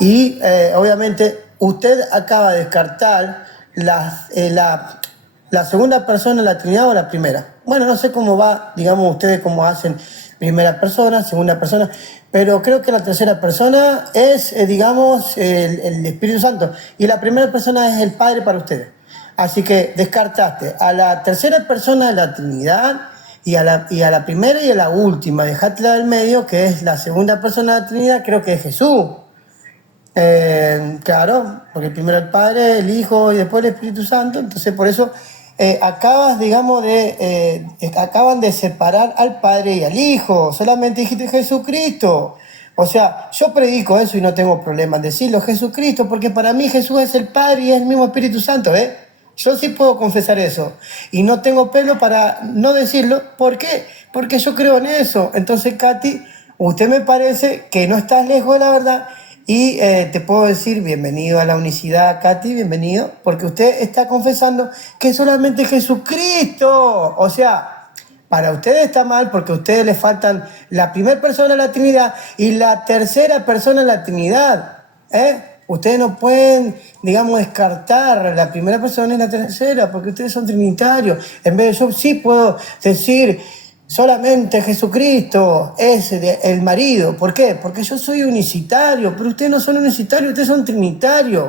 Y obviamente usted acaba de descartar la segunda persona de la Trinidad o la primera. Bueno, no sé cómo va, digamos, ustedes cómo hacen primera persona, segunda persona, pero creo que la tercera persona es, digamos, el Espíritu Santo. Y la primera persona es el Padre para ustedes. Así que descartaste a la tercera persona de la Trinidad y a la primera y a la última. Dejaste la del medio, que es la segunda persona de la Trinidad, creo que es Jesús. Claro, porque primero el Padre, el Hijo y después el Espíritu Santo. Entonces, por eso acaban de separar al Padre y al Hijo. Solamente dijiste Jesucristo. O sea, yo predico eso y no tengo problema en decirlo, Jesucristo, porque para mí Jesús es el Padre y es el mismo Espíritu Santo, ¿eh? Yo sí puedo confesar eso. Y no tengo pelo para no decirlo. ¿Por qué? Porque yo creo en eso. Entonces, Katy, usted me parece que no estás lejos de la verdad. Y te puedo decir, bienvenido a la unicidad, Katy, bienvenido, porque usted está confesando que solamente Jesucristo, o sea, para ustedes está mal porque a ustedes les faltan la primera persona de la Trinidad y la tercera persona de la Trinidad, ¿eh? Ustedes no pueden, digamos, descartar la primera persona y la tercera porque ustedes son trinitarios. En vez de yo sí puedo decir solamente Jesucristo es el marido. ¿Por qué? Porque yo soy unicitario, pero ustedes no son unicitarios, ustedes son trinitarios.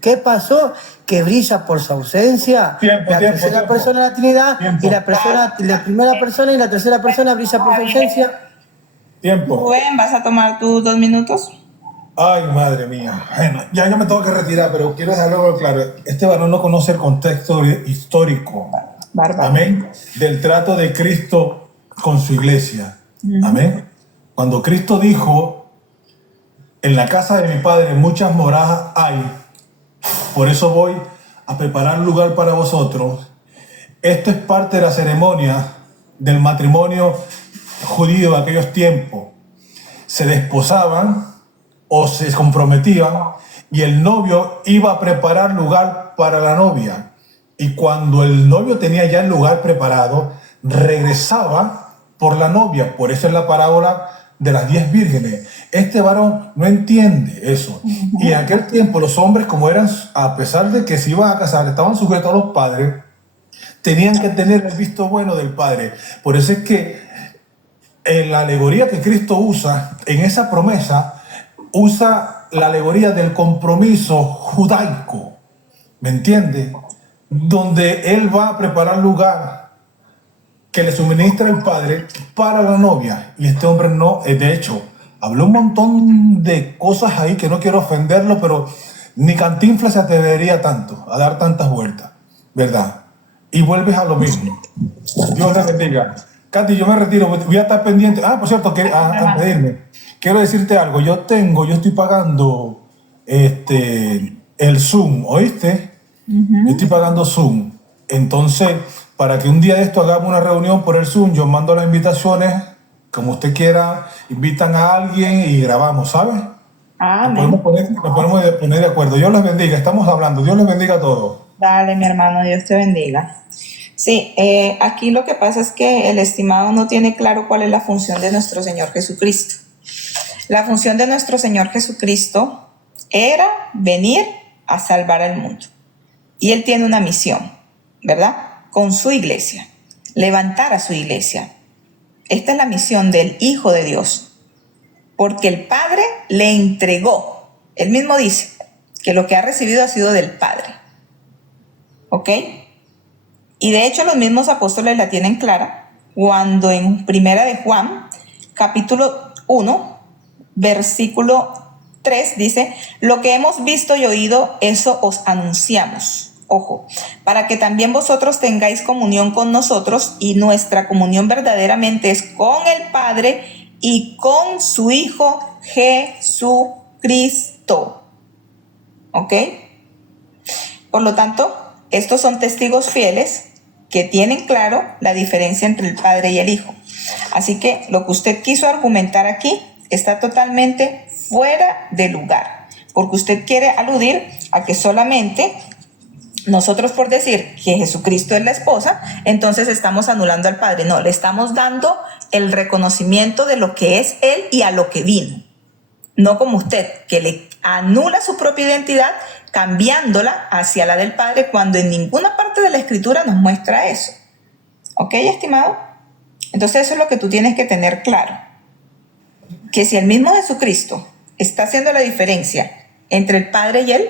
¿Qué pasó? Que brilla por su ausencia la tercera persona de la Trinidad y la primera persona y la tercera persona brilla por su ausencia. Tiempo. Rubén, ¿vas a tomar tus 2 minutos? Ay, madre mía. Bueno, ya yo me tengo que retirar, pero quiero dejarlo claro. Este varón no conoce el contexto histórico. Bárbaro. Amén. Del trato de Cristo con su iglesia. Amén. Cuando Cristo dijo, en la casa de mi Padre muchas moradas hay, por eso voy a preparar lugar para vosotros. Esto es parte de la ceremonia del matrimonio judío de aquellos tiempos. Se desposaban o se comprometían y el novio iba a preparar lugar para la novia. Y cuando el novio tenía ya el lugar preparado, regresaba por la novia. Por eso es la parábola de las 10 vírgenes. Este varón no entiende eso. Y en aquel tiempo los hombres, como eran, a pesar de que se iban a casar, estaban sujetos a los padres, tenían que tener el visto bueno del padre. Por eso es que en la alegoría que Cristo usa, en esa promesa, usa la alegoría del compromiso judaico. ¿Me entiende? Donde él va a preparar lugar que le suministra el padre para la novia. Y este hombre no, de hecho, habló un montón de cosas ahí que no quiero ofenderlo, pero ni Cantinflas se atrevería tanto a dar tantas vueltas, ¿verdad? Y vuelves a lo mismo. Dios le bendiga. Katy, yo me retiro, voy a estar pendiente. Por cierto, antes de irme, quiero decirte algo. Yo estoy pagando el Zoom, ¿oíste? Yo estoy pagando Zoom. Entonces, para que un día de esto hagamos una reunión por el Zoom, yo mando las invitaciones, como usted quiera, invitan a alguien y grabamos, ¿sabes? Nos podemos poner de acuerdo. Dios les bendiga, estamos hablando. Dios les bendiga a todos. Dale, mi hermano, Dios te bendiga. Sí, aquí lo que pasa es que el estimado no tiene claro cuál es la función de nuestro Señor Jesucristo. La función de nuestro Señor Jesucristo era venir a salvar al mundo. Y Él tiene una misión, ¿verdad? Con su iglesia, levantar a su iglesia. Esta es la misión del Hijo de Dios, porque el Padre le entregó. Él mismo dice que lo que ha recibido ha sido del Padre. ¿Ok? Y de hecho los mismos apóstoles la tienen clara cuando en Primera de Juan, capítulo 1, versículo 3 dice: lo que hemos visto y oído, eso os anunciamos. Ojo, para que también vosotros tengáis comunión con nosotros, y nuestra comunión verdaderamente es con el Padre y con su Hijo Jesucristo. ¿Ok? Por lo tanto, estos son testigos fieles que tienen claro la diferencia entre el Padre y el Hijo. Así que lo que usted quiso argumentar aquí está totalmente fuera de lugar, porque usted quiere aludir a que solamente nosotros, por decir que Jesucristo es la esposa, entonces estamos anulando al Padre. No, le estamos dando el reconocimiento de lo que es Él y a lo que vino. No como usted, que le anula su propia identidad cambiándola hacia la del Padre, cuando en ninguna parte de la Escritura nos muestra eso. ¿Ok, estimado? Entonces eso es lo que tú tienes que tener claro. Que si el mismo Jesucristo está haciendo la diferencia entre el Padre y Él,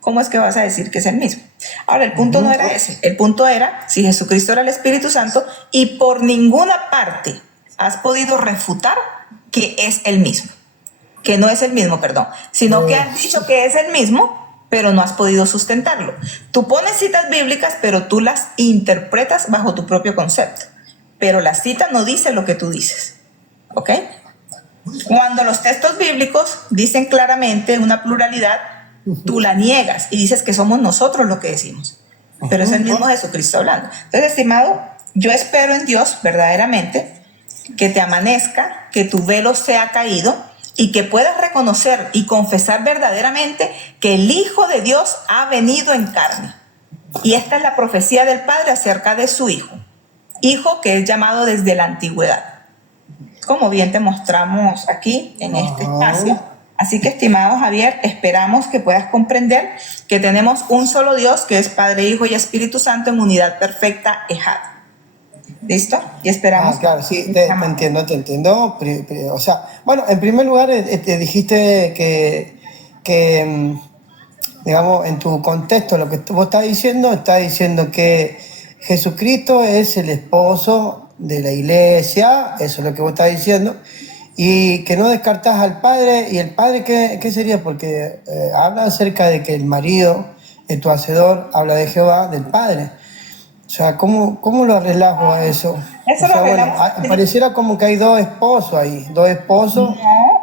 ¿cómo es que vas a decir que es el mismo? Ahora, el punto no era ese. El punto era si Jesucristo era el Espíritu Santo, y por ninguna parte has podido refutar que es el mismo. Que no es el mismo, perdón. Sino que has dicho que es el mismo, pero no has podido sustentarlo. Tú pones citas bíblicas, pero tú las interpretas bajo tu propio concepto. Pero la cita no dice lo que tú dices. ¿Ok? Cuando los textos bíblicos dicen claramente una pluralidad, tú la niegas y dices que somos nosotros lo que decimos. Pero es el mismo Jesucristo hablando. Entonces, estimado, yo espero en Dios verdaderamente que te amanezca, que tu velo sea caído y que puedas reconocer y confesar verdaderamente que el Hijo de Dios ha venido en carne. Y esta es la profecía del Padre acerca de su Hijo. Hijo que es llamado desde la antigüedad, como bien te mostramos aquí en este espacio. Así que, estimado Javier, esperamos que puedas comprender que tenemos un solo Dios, que es Padre, Hijo y Espíritu Santo en unidad perfecta, Ejad. ¿Listo? Y esperamos. Claro, sí, te entiendo. O sea, bueno, en primer lugar, te dijiste que digamos, en tu contexto, lo que vos estás diciendo que Jesucristo es el esposo de la iglesia, eso es lo que vos estás diciendo, y que no descartás al Padre. ¿Y el Padre qué sería? Porque habla acerca de que el marido, tu hacedor, habla de Jehová, del Padre. O sea, ¿cómo lo arreglas a eso? Eso O lo sea, bueno, arreglamos. pareciera como que hay dos esposos ahí, dos esposos.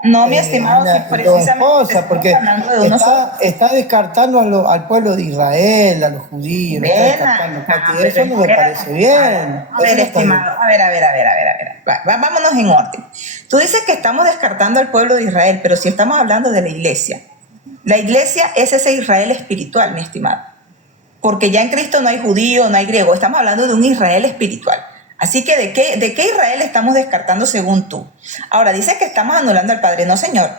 No, mi estimado, si Dos precisamente esposas, estamos porque hablando de uno solo. está descartando al pueblo de Israel, a los judíos, lo está Ven descartando, acá, Katy. pero Eso no me espera. parece bien. A ver, Eso no está bien. estimado, a ver. Vámonos en orden. Tú dices que estamos descartando al pueblo de Israel, pero si estamos hablando de la iglesia. La iglesia es ese Israel espiritual, mi estimado. Porque ya en Cristo no hay judío, no hay griego. Estamos hablando de un Israel espiritual. Así que, ¿de qué Israel estamos descartando según tú? Ahora, dices que estamos anulando al Padre. No, señor.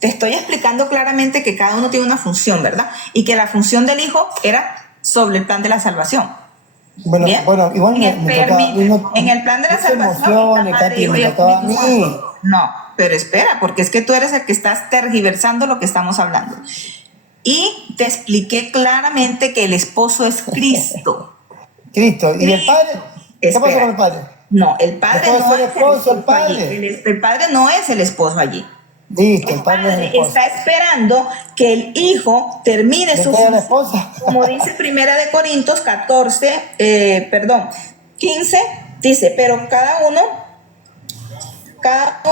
Te estoy explicando claramente que cada uno tiene una función, ¿verdad? Y que la función del Hijo era sobre el plan de la salvación. Bueno, ¿Bien? igual me tocaba a mí, En el plan de la no se salvación. emocione, está Katy, Padre, me Hijo y tocaba a Espíritu mí. Santo. No, pero espera, porque es que tú eres el que estás tergiversando lo que estamos hablando. Y te expliqué claramente que el esposo es Cristo. Cristo. ¿Y el Padre? ¿Qué pasa Espera. con el Padre? No, el padre ¿No puede no ser es esposo el allí. padre? El padre no es el esposo allí. Listo, El el Padre es el padre esposo. está esperando que el hijo termine ¿Le su queda la función. esposa? Como dice Primera de Corintios 15, dice, pero cada uno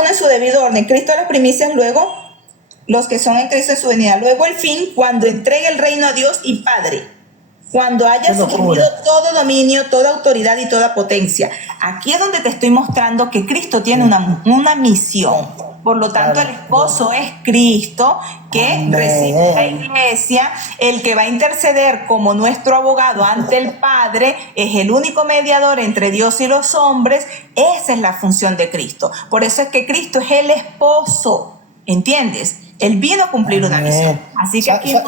en su debido orden. Cristo las primicias, luego los que son en Cristo en su venida. Luego el fin, cuando entregue el reino a Dios y Padre. Cuando haya Qué locura. suprimido todo dominio, toda autoridad y toda potencia. Aquí es donde te estoy mostrando que Cristo tiene una misión. Por lo tanto, Claro. el esposo es Cristo que Amén. recibe la iglesia, el que va a interceder como nuestro abogado ante el Padre, es el único mediador entre Dios y los hombres. Esa es la función de Cristo. Por eso es que Cristo es el esposo, ¿entiendes? Él vino a cumplir una Amén. misión. Así que aquí no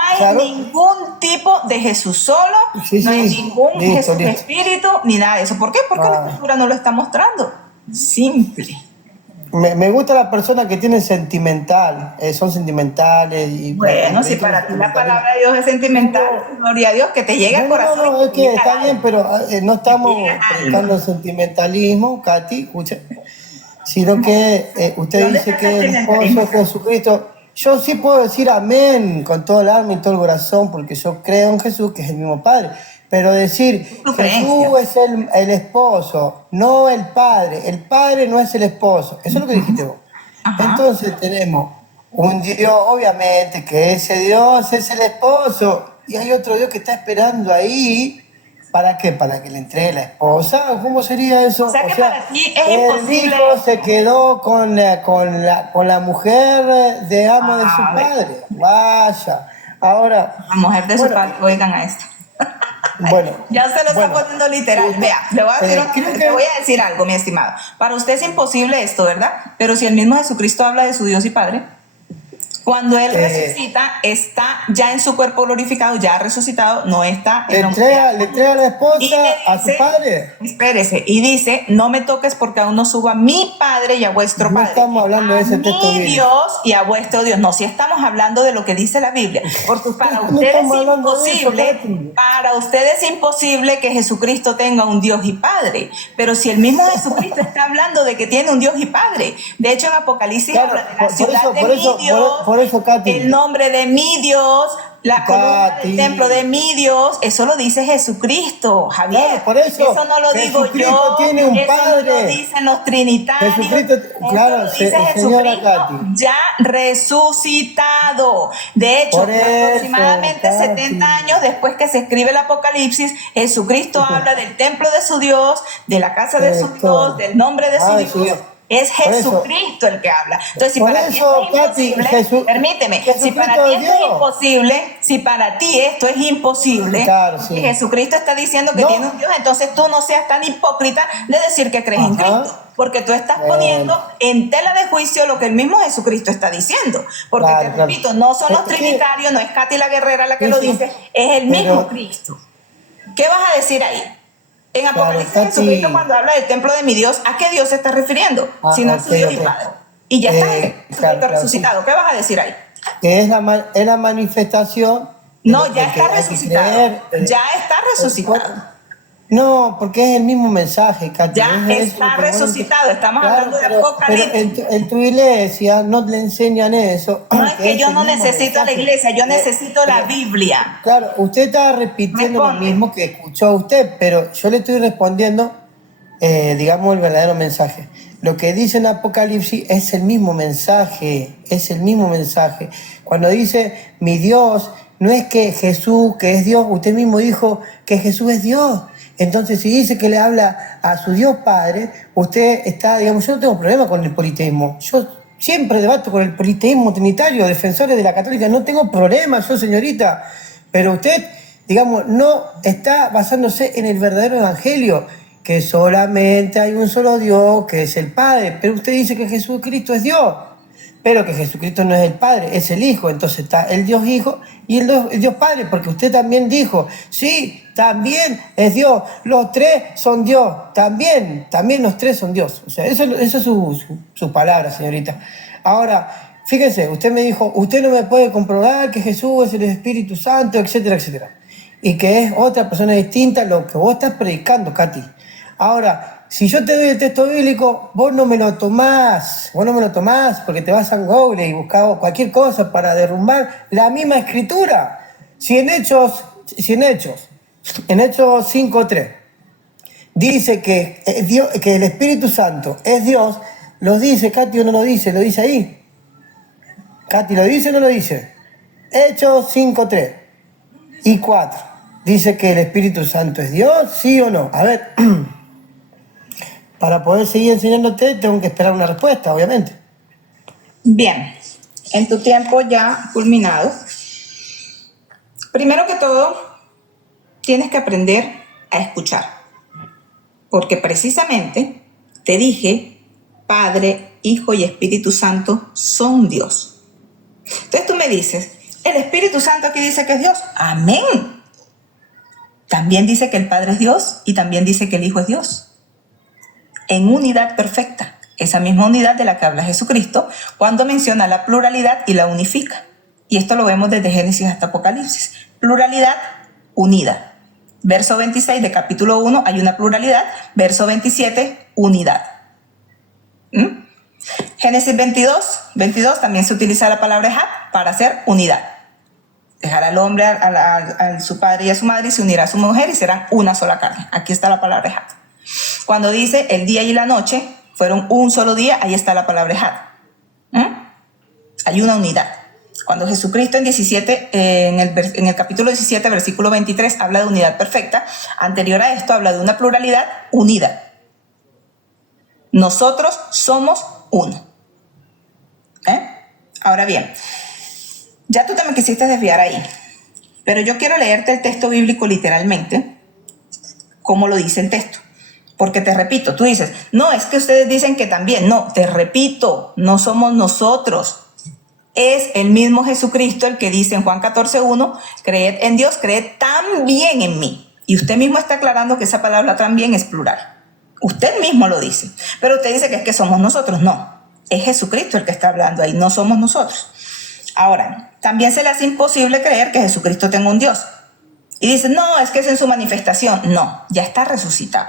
hay claro. ningún tipo de Jesús solo, Sí, no hay sí. ningún Listo, Jesús listo. espíritu, ni nada de eso. ¿Por qué? Porque la Escritura no lo está mostrando. Simple. Me gusta la persona que tiene sentimental, son sentimentales. Y Bueno, si para ti la palabra de Dios es sentimental, gloria a Dios, que te llegue al corazón. No, es que Llega está al bien, alma. pero no estamos Llega al predicando el sentimentalismo, Katy, escucha, sino que usted ¿Dónde dice está que el el esposo es sentimentalismo? Jesucristo. Yo sí puedo decir amén con todo el alma y todo el corazón, porque yo creo en Jesús, que es el mismo Padre. Pero decir Tu Jesús creencia. es el esposo, no el Padre. El Padre no es el esposo. Eso es lo que dijiste vos. Ajá. Entonces tenemos un Dios, obviamente, que ese Dios es el esposo, y hay otro Dios que está esperando ahí. ¿Para qué? ¿Para que le entregue la esposa? ¿Cómo sería eso? O sea que para ti es el imposible. hijo se quedó con la mujer de amo de su A ver. padre. Vaya. Ahora, La mujer de su bueno, padre, oigan a esto. bueno, Ya se lo bueno, está poniendo literal. Vea, le voy a decir, creo que- le voy a decir algo, mi estimado. Para usted es imposible esto, ¿verdad? Pero si el mismo Jesucristo habla de su Dios y Padre, cuando Él resucita, está ya en su cuerpo glorificado, ya ha resucitado, no está le en entrega a la esposa Y le a su dice, padre. espérese, y dice, no me toques porque aún no subo a mi Padre y a vuestro No Padre. estamos hablando de ese a texto mi bíblico. Dios y a vuestro Dios. No, si estamos hablando de lo que dice la Biblia. Porque para No ustedes es estamos hablando de eso, imposible, Katy. para ustedes es imposible que Jesucristo tenga un Dios y Padre. Pero si el mismo Jesucristo está hablando de que tiene un Dios y Padre. De hecho, en Apocalipsis Claro, habla de la por ciudad eso- de por mi eso- Dios, por eso, Katy. el nombre de mi Dios, la columna Katy. del templo de mi Dios. Eso lo dice Jesucristo, Javier. Claro, por eso, no lo digo Jesucristo yo. tiene un eso Padre. no lo dicen los trinitarios. Jesucristo, eso claro, lo dice señora Jesucristo Katy. ya resucitado. De hecho, Por eso, aproximadamente Katy. 70 años después que se escribe el Apocalipsis, Jesucristo habla del templo de su Dios, de la casa de su Esto. Dios, del nombre de su Ay, Dios. sí. Es Por eso- Jesucristo el que habla. Entonces, si Por para ti eso, esto es Katy, imposible, permíteme, si para Jesucristo ti es esto es Dios. imposible, si para ti esto es imposible, Claro, sí. y Jesucristo está diciendo que No. tiene un Dios, entonces tú no seas tan hipócrita de decir que crees en Ajá. Cristo, porque tú estás Bueno. poniendo en tela de juicio lo que el mismo Jesucristo está diciendo. Porque Claro, te claro. repito, no son los Es que- trinitarios, no es Katy la guerrera la que Sí, lo sí. dice, es el mismo Pero- Cristo. ¿Qué vas a decir ahí? En Claro, Apocalipsis, Katy. Jesucristo cuando habla del templo de mi Dios, ¿a qué Dios se está refiriendo? Ah, Si no a su ok, Dios y ok. Padre. Y ya está Claro, Jesucristo claro, resucitado. ¿Qué vas a decir ahí? que es la manifestación de No, lo ya que está hay que resucitado. creer. Ya está resucitado. No, porque es el mismo mensaje, Katy. Ya Es eso está lo que vos resucitado. Estamos claro, hablando de pero Apocalipsis. en tu iglesia no le enseñan eso, No es que es yo el no mismo necesito la mensaje. iglesia, yo necesito la Pero, Biblia. claro, usted está repitiendo lo Responde. mismo que escuchó usted, pero yo le estoy respondiendo, digamos, el verdadero mensaje. Lo que dice en Apocalipsis es el mismo mensaje, es el mismo mensaje. Cuando dice mi Dios, no es que Jesús, que es Dios, usted mismo dijo que Jesús es Dios. Entonces, si dice que le habla a su Dios Padre, usted está, digamos, yo no tengo problema con el politeísmo. Yo siempre debato con el politeísmo trinitario, defensores de la católica, no tengo problema, yo señorita. Pero usted, digamos, no está basándose en el verdadero evangelio, que solamente hay un solo Dios, que es el Padre. Pero usted dice que Jesucristo es Dios, pero que Jesucristo no es el Padre, es el Hijo. Entonces está el Dios Hijo y el Dios Padre, porque usted también dijo, sí, también es Dios, los tres son Dios, también los tres son Dios. O sea, eso es su palabra, señorita. Ahora, fíjense, usted me dijo, usted no me puede comprobar que Jesús es el Espíritu Santo, etcétera, etcétera. Y que es otra persona distinta a lo que vos estás predicando, Katy. Ahora, si yo te doy el texto bíblico, vos no me lo tomás, porque te vas a Google y buscas cualquier cosa para derrumbar la misma escritura. Si en Hechos 5:3 dice que Dios, que el Espíritu Santo es Dios, ¿lo dice Katy o no lo dice? Lo dice ahí. Katy, ¿lo dice o no lo dice? Hechos 5:3 y 4. ¿Dice que el Espíritu Santo es Dios? ¿Sí o no? A ver, para poder seguir enseñándote, tengo que esperar una respuesta, obviamente. Bien, en tu tiempo ya culminado, primero que todo, tienes que aprender a escuchar. Porque precisamente te dije, Padre, Hijo y Espíritu Santo son Dios. Entonces tú me dices, el Espíritu Santo aquí dice que es Dios. Amén. También dice que el Padre es Dios y también dice que el Hijo es Dios. En unidad perfecta. Esa misma unidad de la que habla Jesucristo cuando menciona la pluralidad y la unifica. Y esto lo vemos desde Génesis hasta Apocalipsis. Pluralidad unida. Verso 26 de capítulo 1 hay una pluralidad. Verso 27, unidad. Génesis 22 también se utiliza la palabra ejad para hacer unidad. Dejar al hombre a su padre y a su madre y se unirá a su mujer y serán una sola carne. Aquí está la palabra ejad. Cuando dice el día y la noche fueron un solo día, ahí está la palabra ejad. Hay una unidad. Cuando Jesucristo en el capítulo 17, versículo 23, habla de unidad perfecta, anterior a esto habla de una pluralidad unida. Nosotros somos uno. Ahora bien, ya tú te me quisiste desviar ahí, pero yo quiero leerte el texto bíblico literalmente, como lo dice el texto. Porque te repito, tú dices, no, es que ustedes dicen que también. No, te repito, no somos nosotros. Es el mismo Jesucristo el que dice en Juan 14:1, creed en Dios, creed también en mí. Y usted mismo está aclarando que esa palabra también es plural. Usted mismo lo dice. Pero usted dice que es que somos nosotros. No, es Jesucristo el que está hablando ahí, no somos nosotros. Ahora, también se le hace imposible creer que Jesucristo tenga un Dios. Y dice, no, es que es en su manifestación. No, ya está resucitado.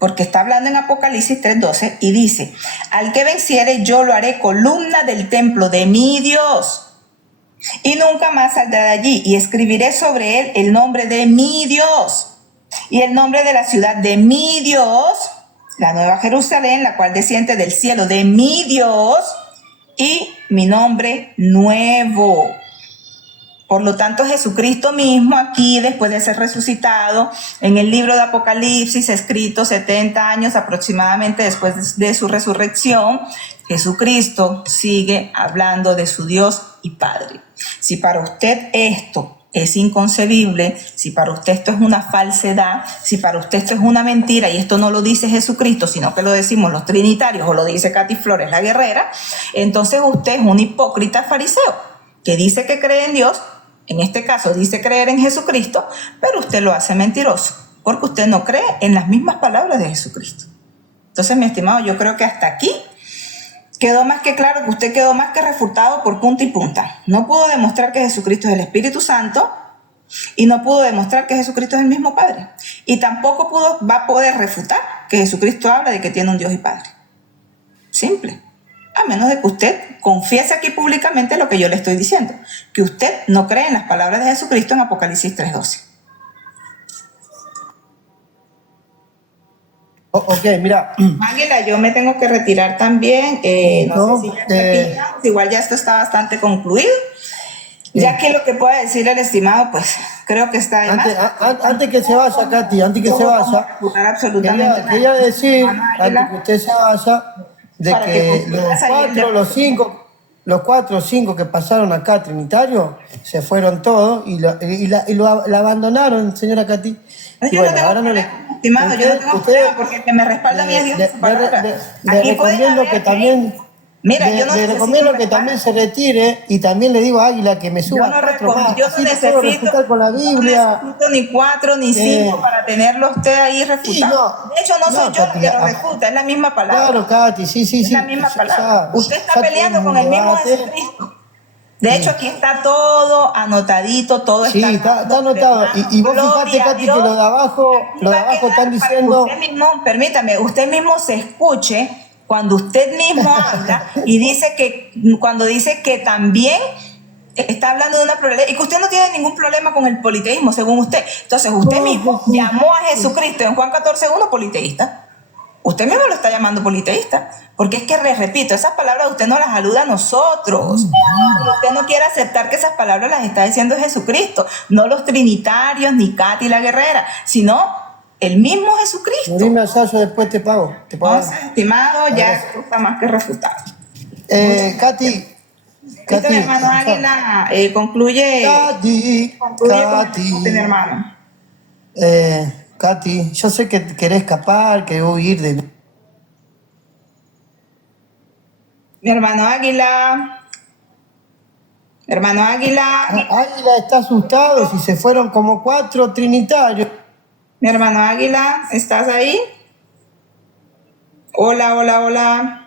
Porque está hablando en Apocalipsis 3:12 y dice, al que venciere yo lo haré columna del templo de mi Dios y nunca más saldrá de allí, y escribiré sobre él el nombre de mi Dios y el nombre de la ciudad de mi Dios, la nueva Jerusalén, la cual desciende del cielo de mi Dios, y mi nombre nuevo. Por lo tanto, Jesucristo mismo aquí, después de ser resucitado, en el libro de Apocalipsis, escrito 70 años aproximadamente después de su resurrección, Jesucristo sigue hablando de su Dios y Padre. Si para usted esto es inconcebible, si para usted esto es una falsedad, si para usted esto es una mentira, y esto no lo dice Jesucristo, sino que lo decimos los trinitarios o lo dice Katy Flores, la guerrera, entonces usted es un hipócrita fariseo que dice que cree en Dios. En este caso dice creer en Jesucristo, pero usted lo hace mentiroso, porque usted no cree en las mismas palabras de Jesucristo. Entonces, mi estimado, yo creo que hasta aquí Quedó más que claro que usted quedó más que refutado por punta y punta. No pudo demostrar que Jesucristo es el Espíritu Santo y no pudo demostrar que Jesucristo es el mismo Padre. Y tampoco va a poder refutar que Jesucristo habla de que tiene un Dios y Padre. Simple. A menos de que usted confiese aquí públicamente lo que yo le estoy diciendo, que usted no cree en las palabras de Jesucristo en Apocalipsis 3:12. Ok, mira. Ángela, yo me tengo que retirar también. No No, sé si ya terminamos. Igual ya esto está bastante concluido. Ya que lo que pueda decir el estimado, pues creo que está de más. Antes que se vaya, Katy, antes que se vaya, absolutamente quería decir, Ángela, antes que usted se vaya, de para que que concluyas ahí el debate. los 4 o 5 que pasaron acá, Trinitario, se fueron todos y la abandonaron, señora Katy. Es Y que bueno, no tengo ahora no le... problema, estimado, yo no tengo problema porque el que me respalda a mí es Dios en su palabra. Le Aquí pueden recomiendo haber que también... Mira, yo no le necesito recomiendo que respaldo. también se retire y también le digo a Águila que me suba Yo no 4 más. yo no Así le puedo refutar con la Biblia. no necesito ni 4 ni 5 para tenerlo usted ahí refutado. no, De hecho, no soy yo la Katy, que lo refuta, es la misma palabra. Claro, Katy, sí. Es la misma palabra. Usted está peleando con el mismo Jesucristo. De hecho, aquí está todo anotadito, todo Sí, está anotado. Y vos fijate, Katy, que lo de abajo están diciendo... Usted mismo, permítame, usted mismo se escuche cuando usted mismo habla y dice que, cuando dice que también está hablando de una pluralidad y que usted no tiene ningún problema con el politeísmo, según usted. Entonces, usted mismo llamó a Jesucristo en Juan 14:1 politeísta. Usted mismo lo está llamando politeísta, porque es que, les repito, esas palabras usted no las aluda a nosotros. Usted no quiere aceptar que esas palabras las está diciendo Jesucristo, no los trinitarios, ni Katy la guerrera, sino el mismo Jesucristo. Dime allá, yo después te pago. Entonces, estimado, ya esto está más que refutado. Katy, Mi hermano Águila concluye, Katy, con mi hermano. Katy, yo sé que querés escapar, que huir de... Mi hermano Águila. Hermano Águila. Águila está asustado si se fueron como 4 trinitarios. Mi hermano Águila, ¿estás ahí? Hola, hola, hola.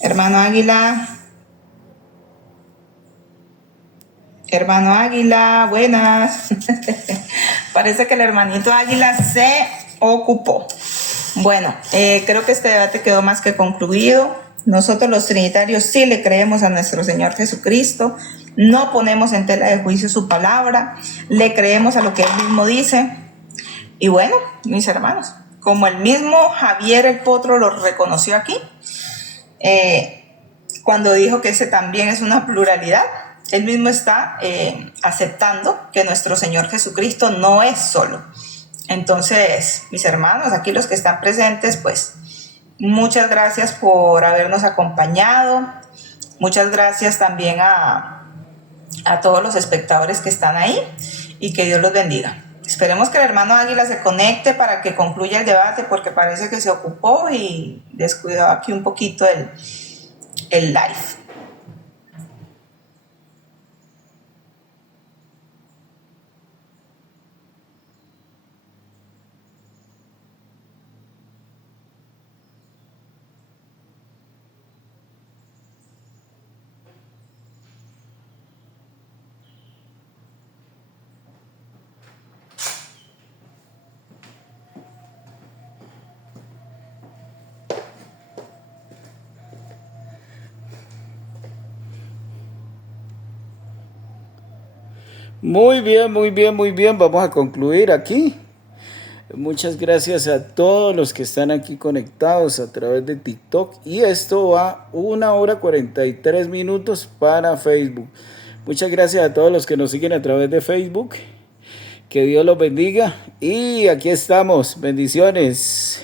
Hermano Águila. Hermano Águila, buenas. Parece que el hermanito Águila se ocupó. Bueno, creo que este debate quedó más que concluido. Nosotros los trinitarios sí le creemos a nuestro Señor Jesucristo. No ponemos en tela de juicio su palabra. Le creemos a lo que Él mismo dice. Y bueno, mis hermanos, como el mismo Javier el Potro lo reconoció aquí, cuando dijo que ese también es una pluralidad, él mismo está aceptando que nuestro Señor Jesucristo no es solo. Entonces, mis hermanos, aquí los que están presentes, pues muchas gracias por habernos acompañado. Muchas gracias también a todos los espectadores que están ahí y que Dios los bendiga. Esperemos que el hermano Águila se conecte para que concluya el debate, porque parece que se ocupó y descuidó aquí un poquito el live. Muy bien. Vamos a concluir aquí. Muchas gracias a todos los que están aquí conectados a través de TikTok. Y esto va 1 hora 43 minutos para Facebook. Muchas gracias a todos los que nos siguen a través de Facebook. Que Dios los bendiga. Y aquí estamos. Bendiciones.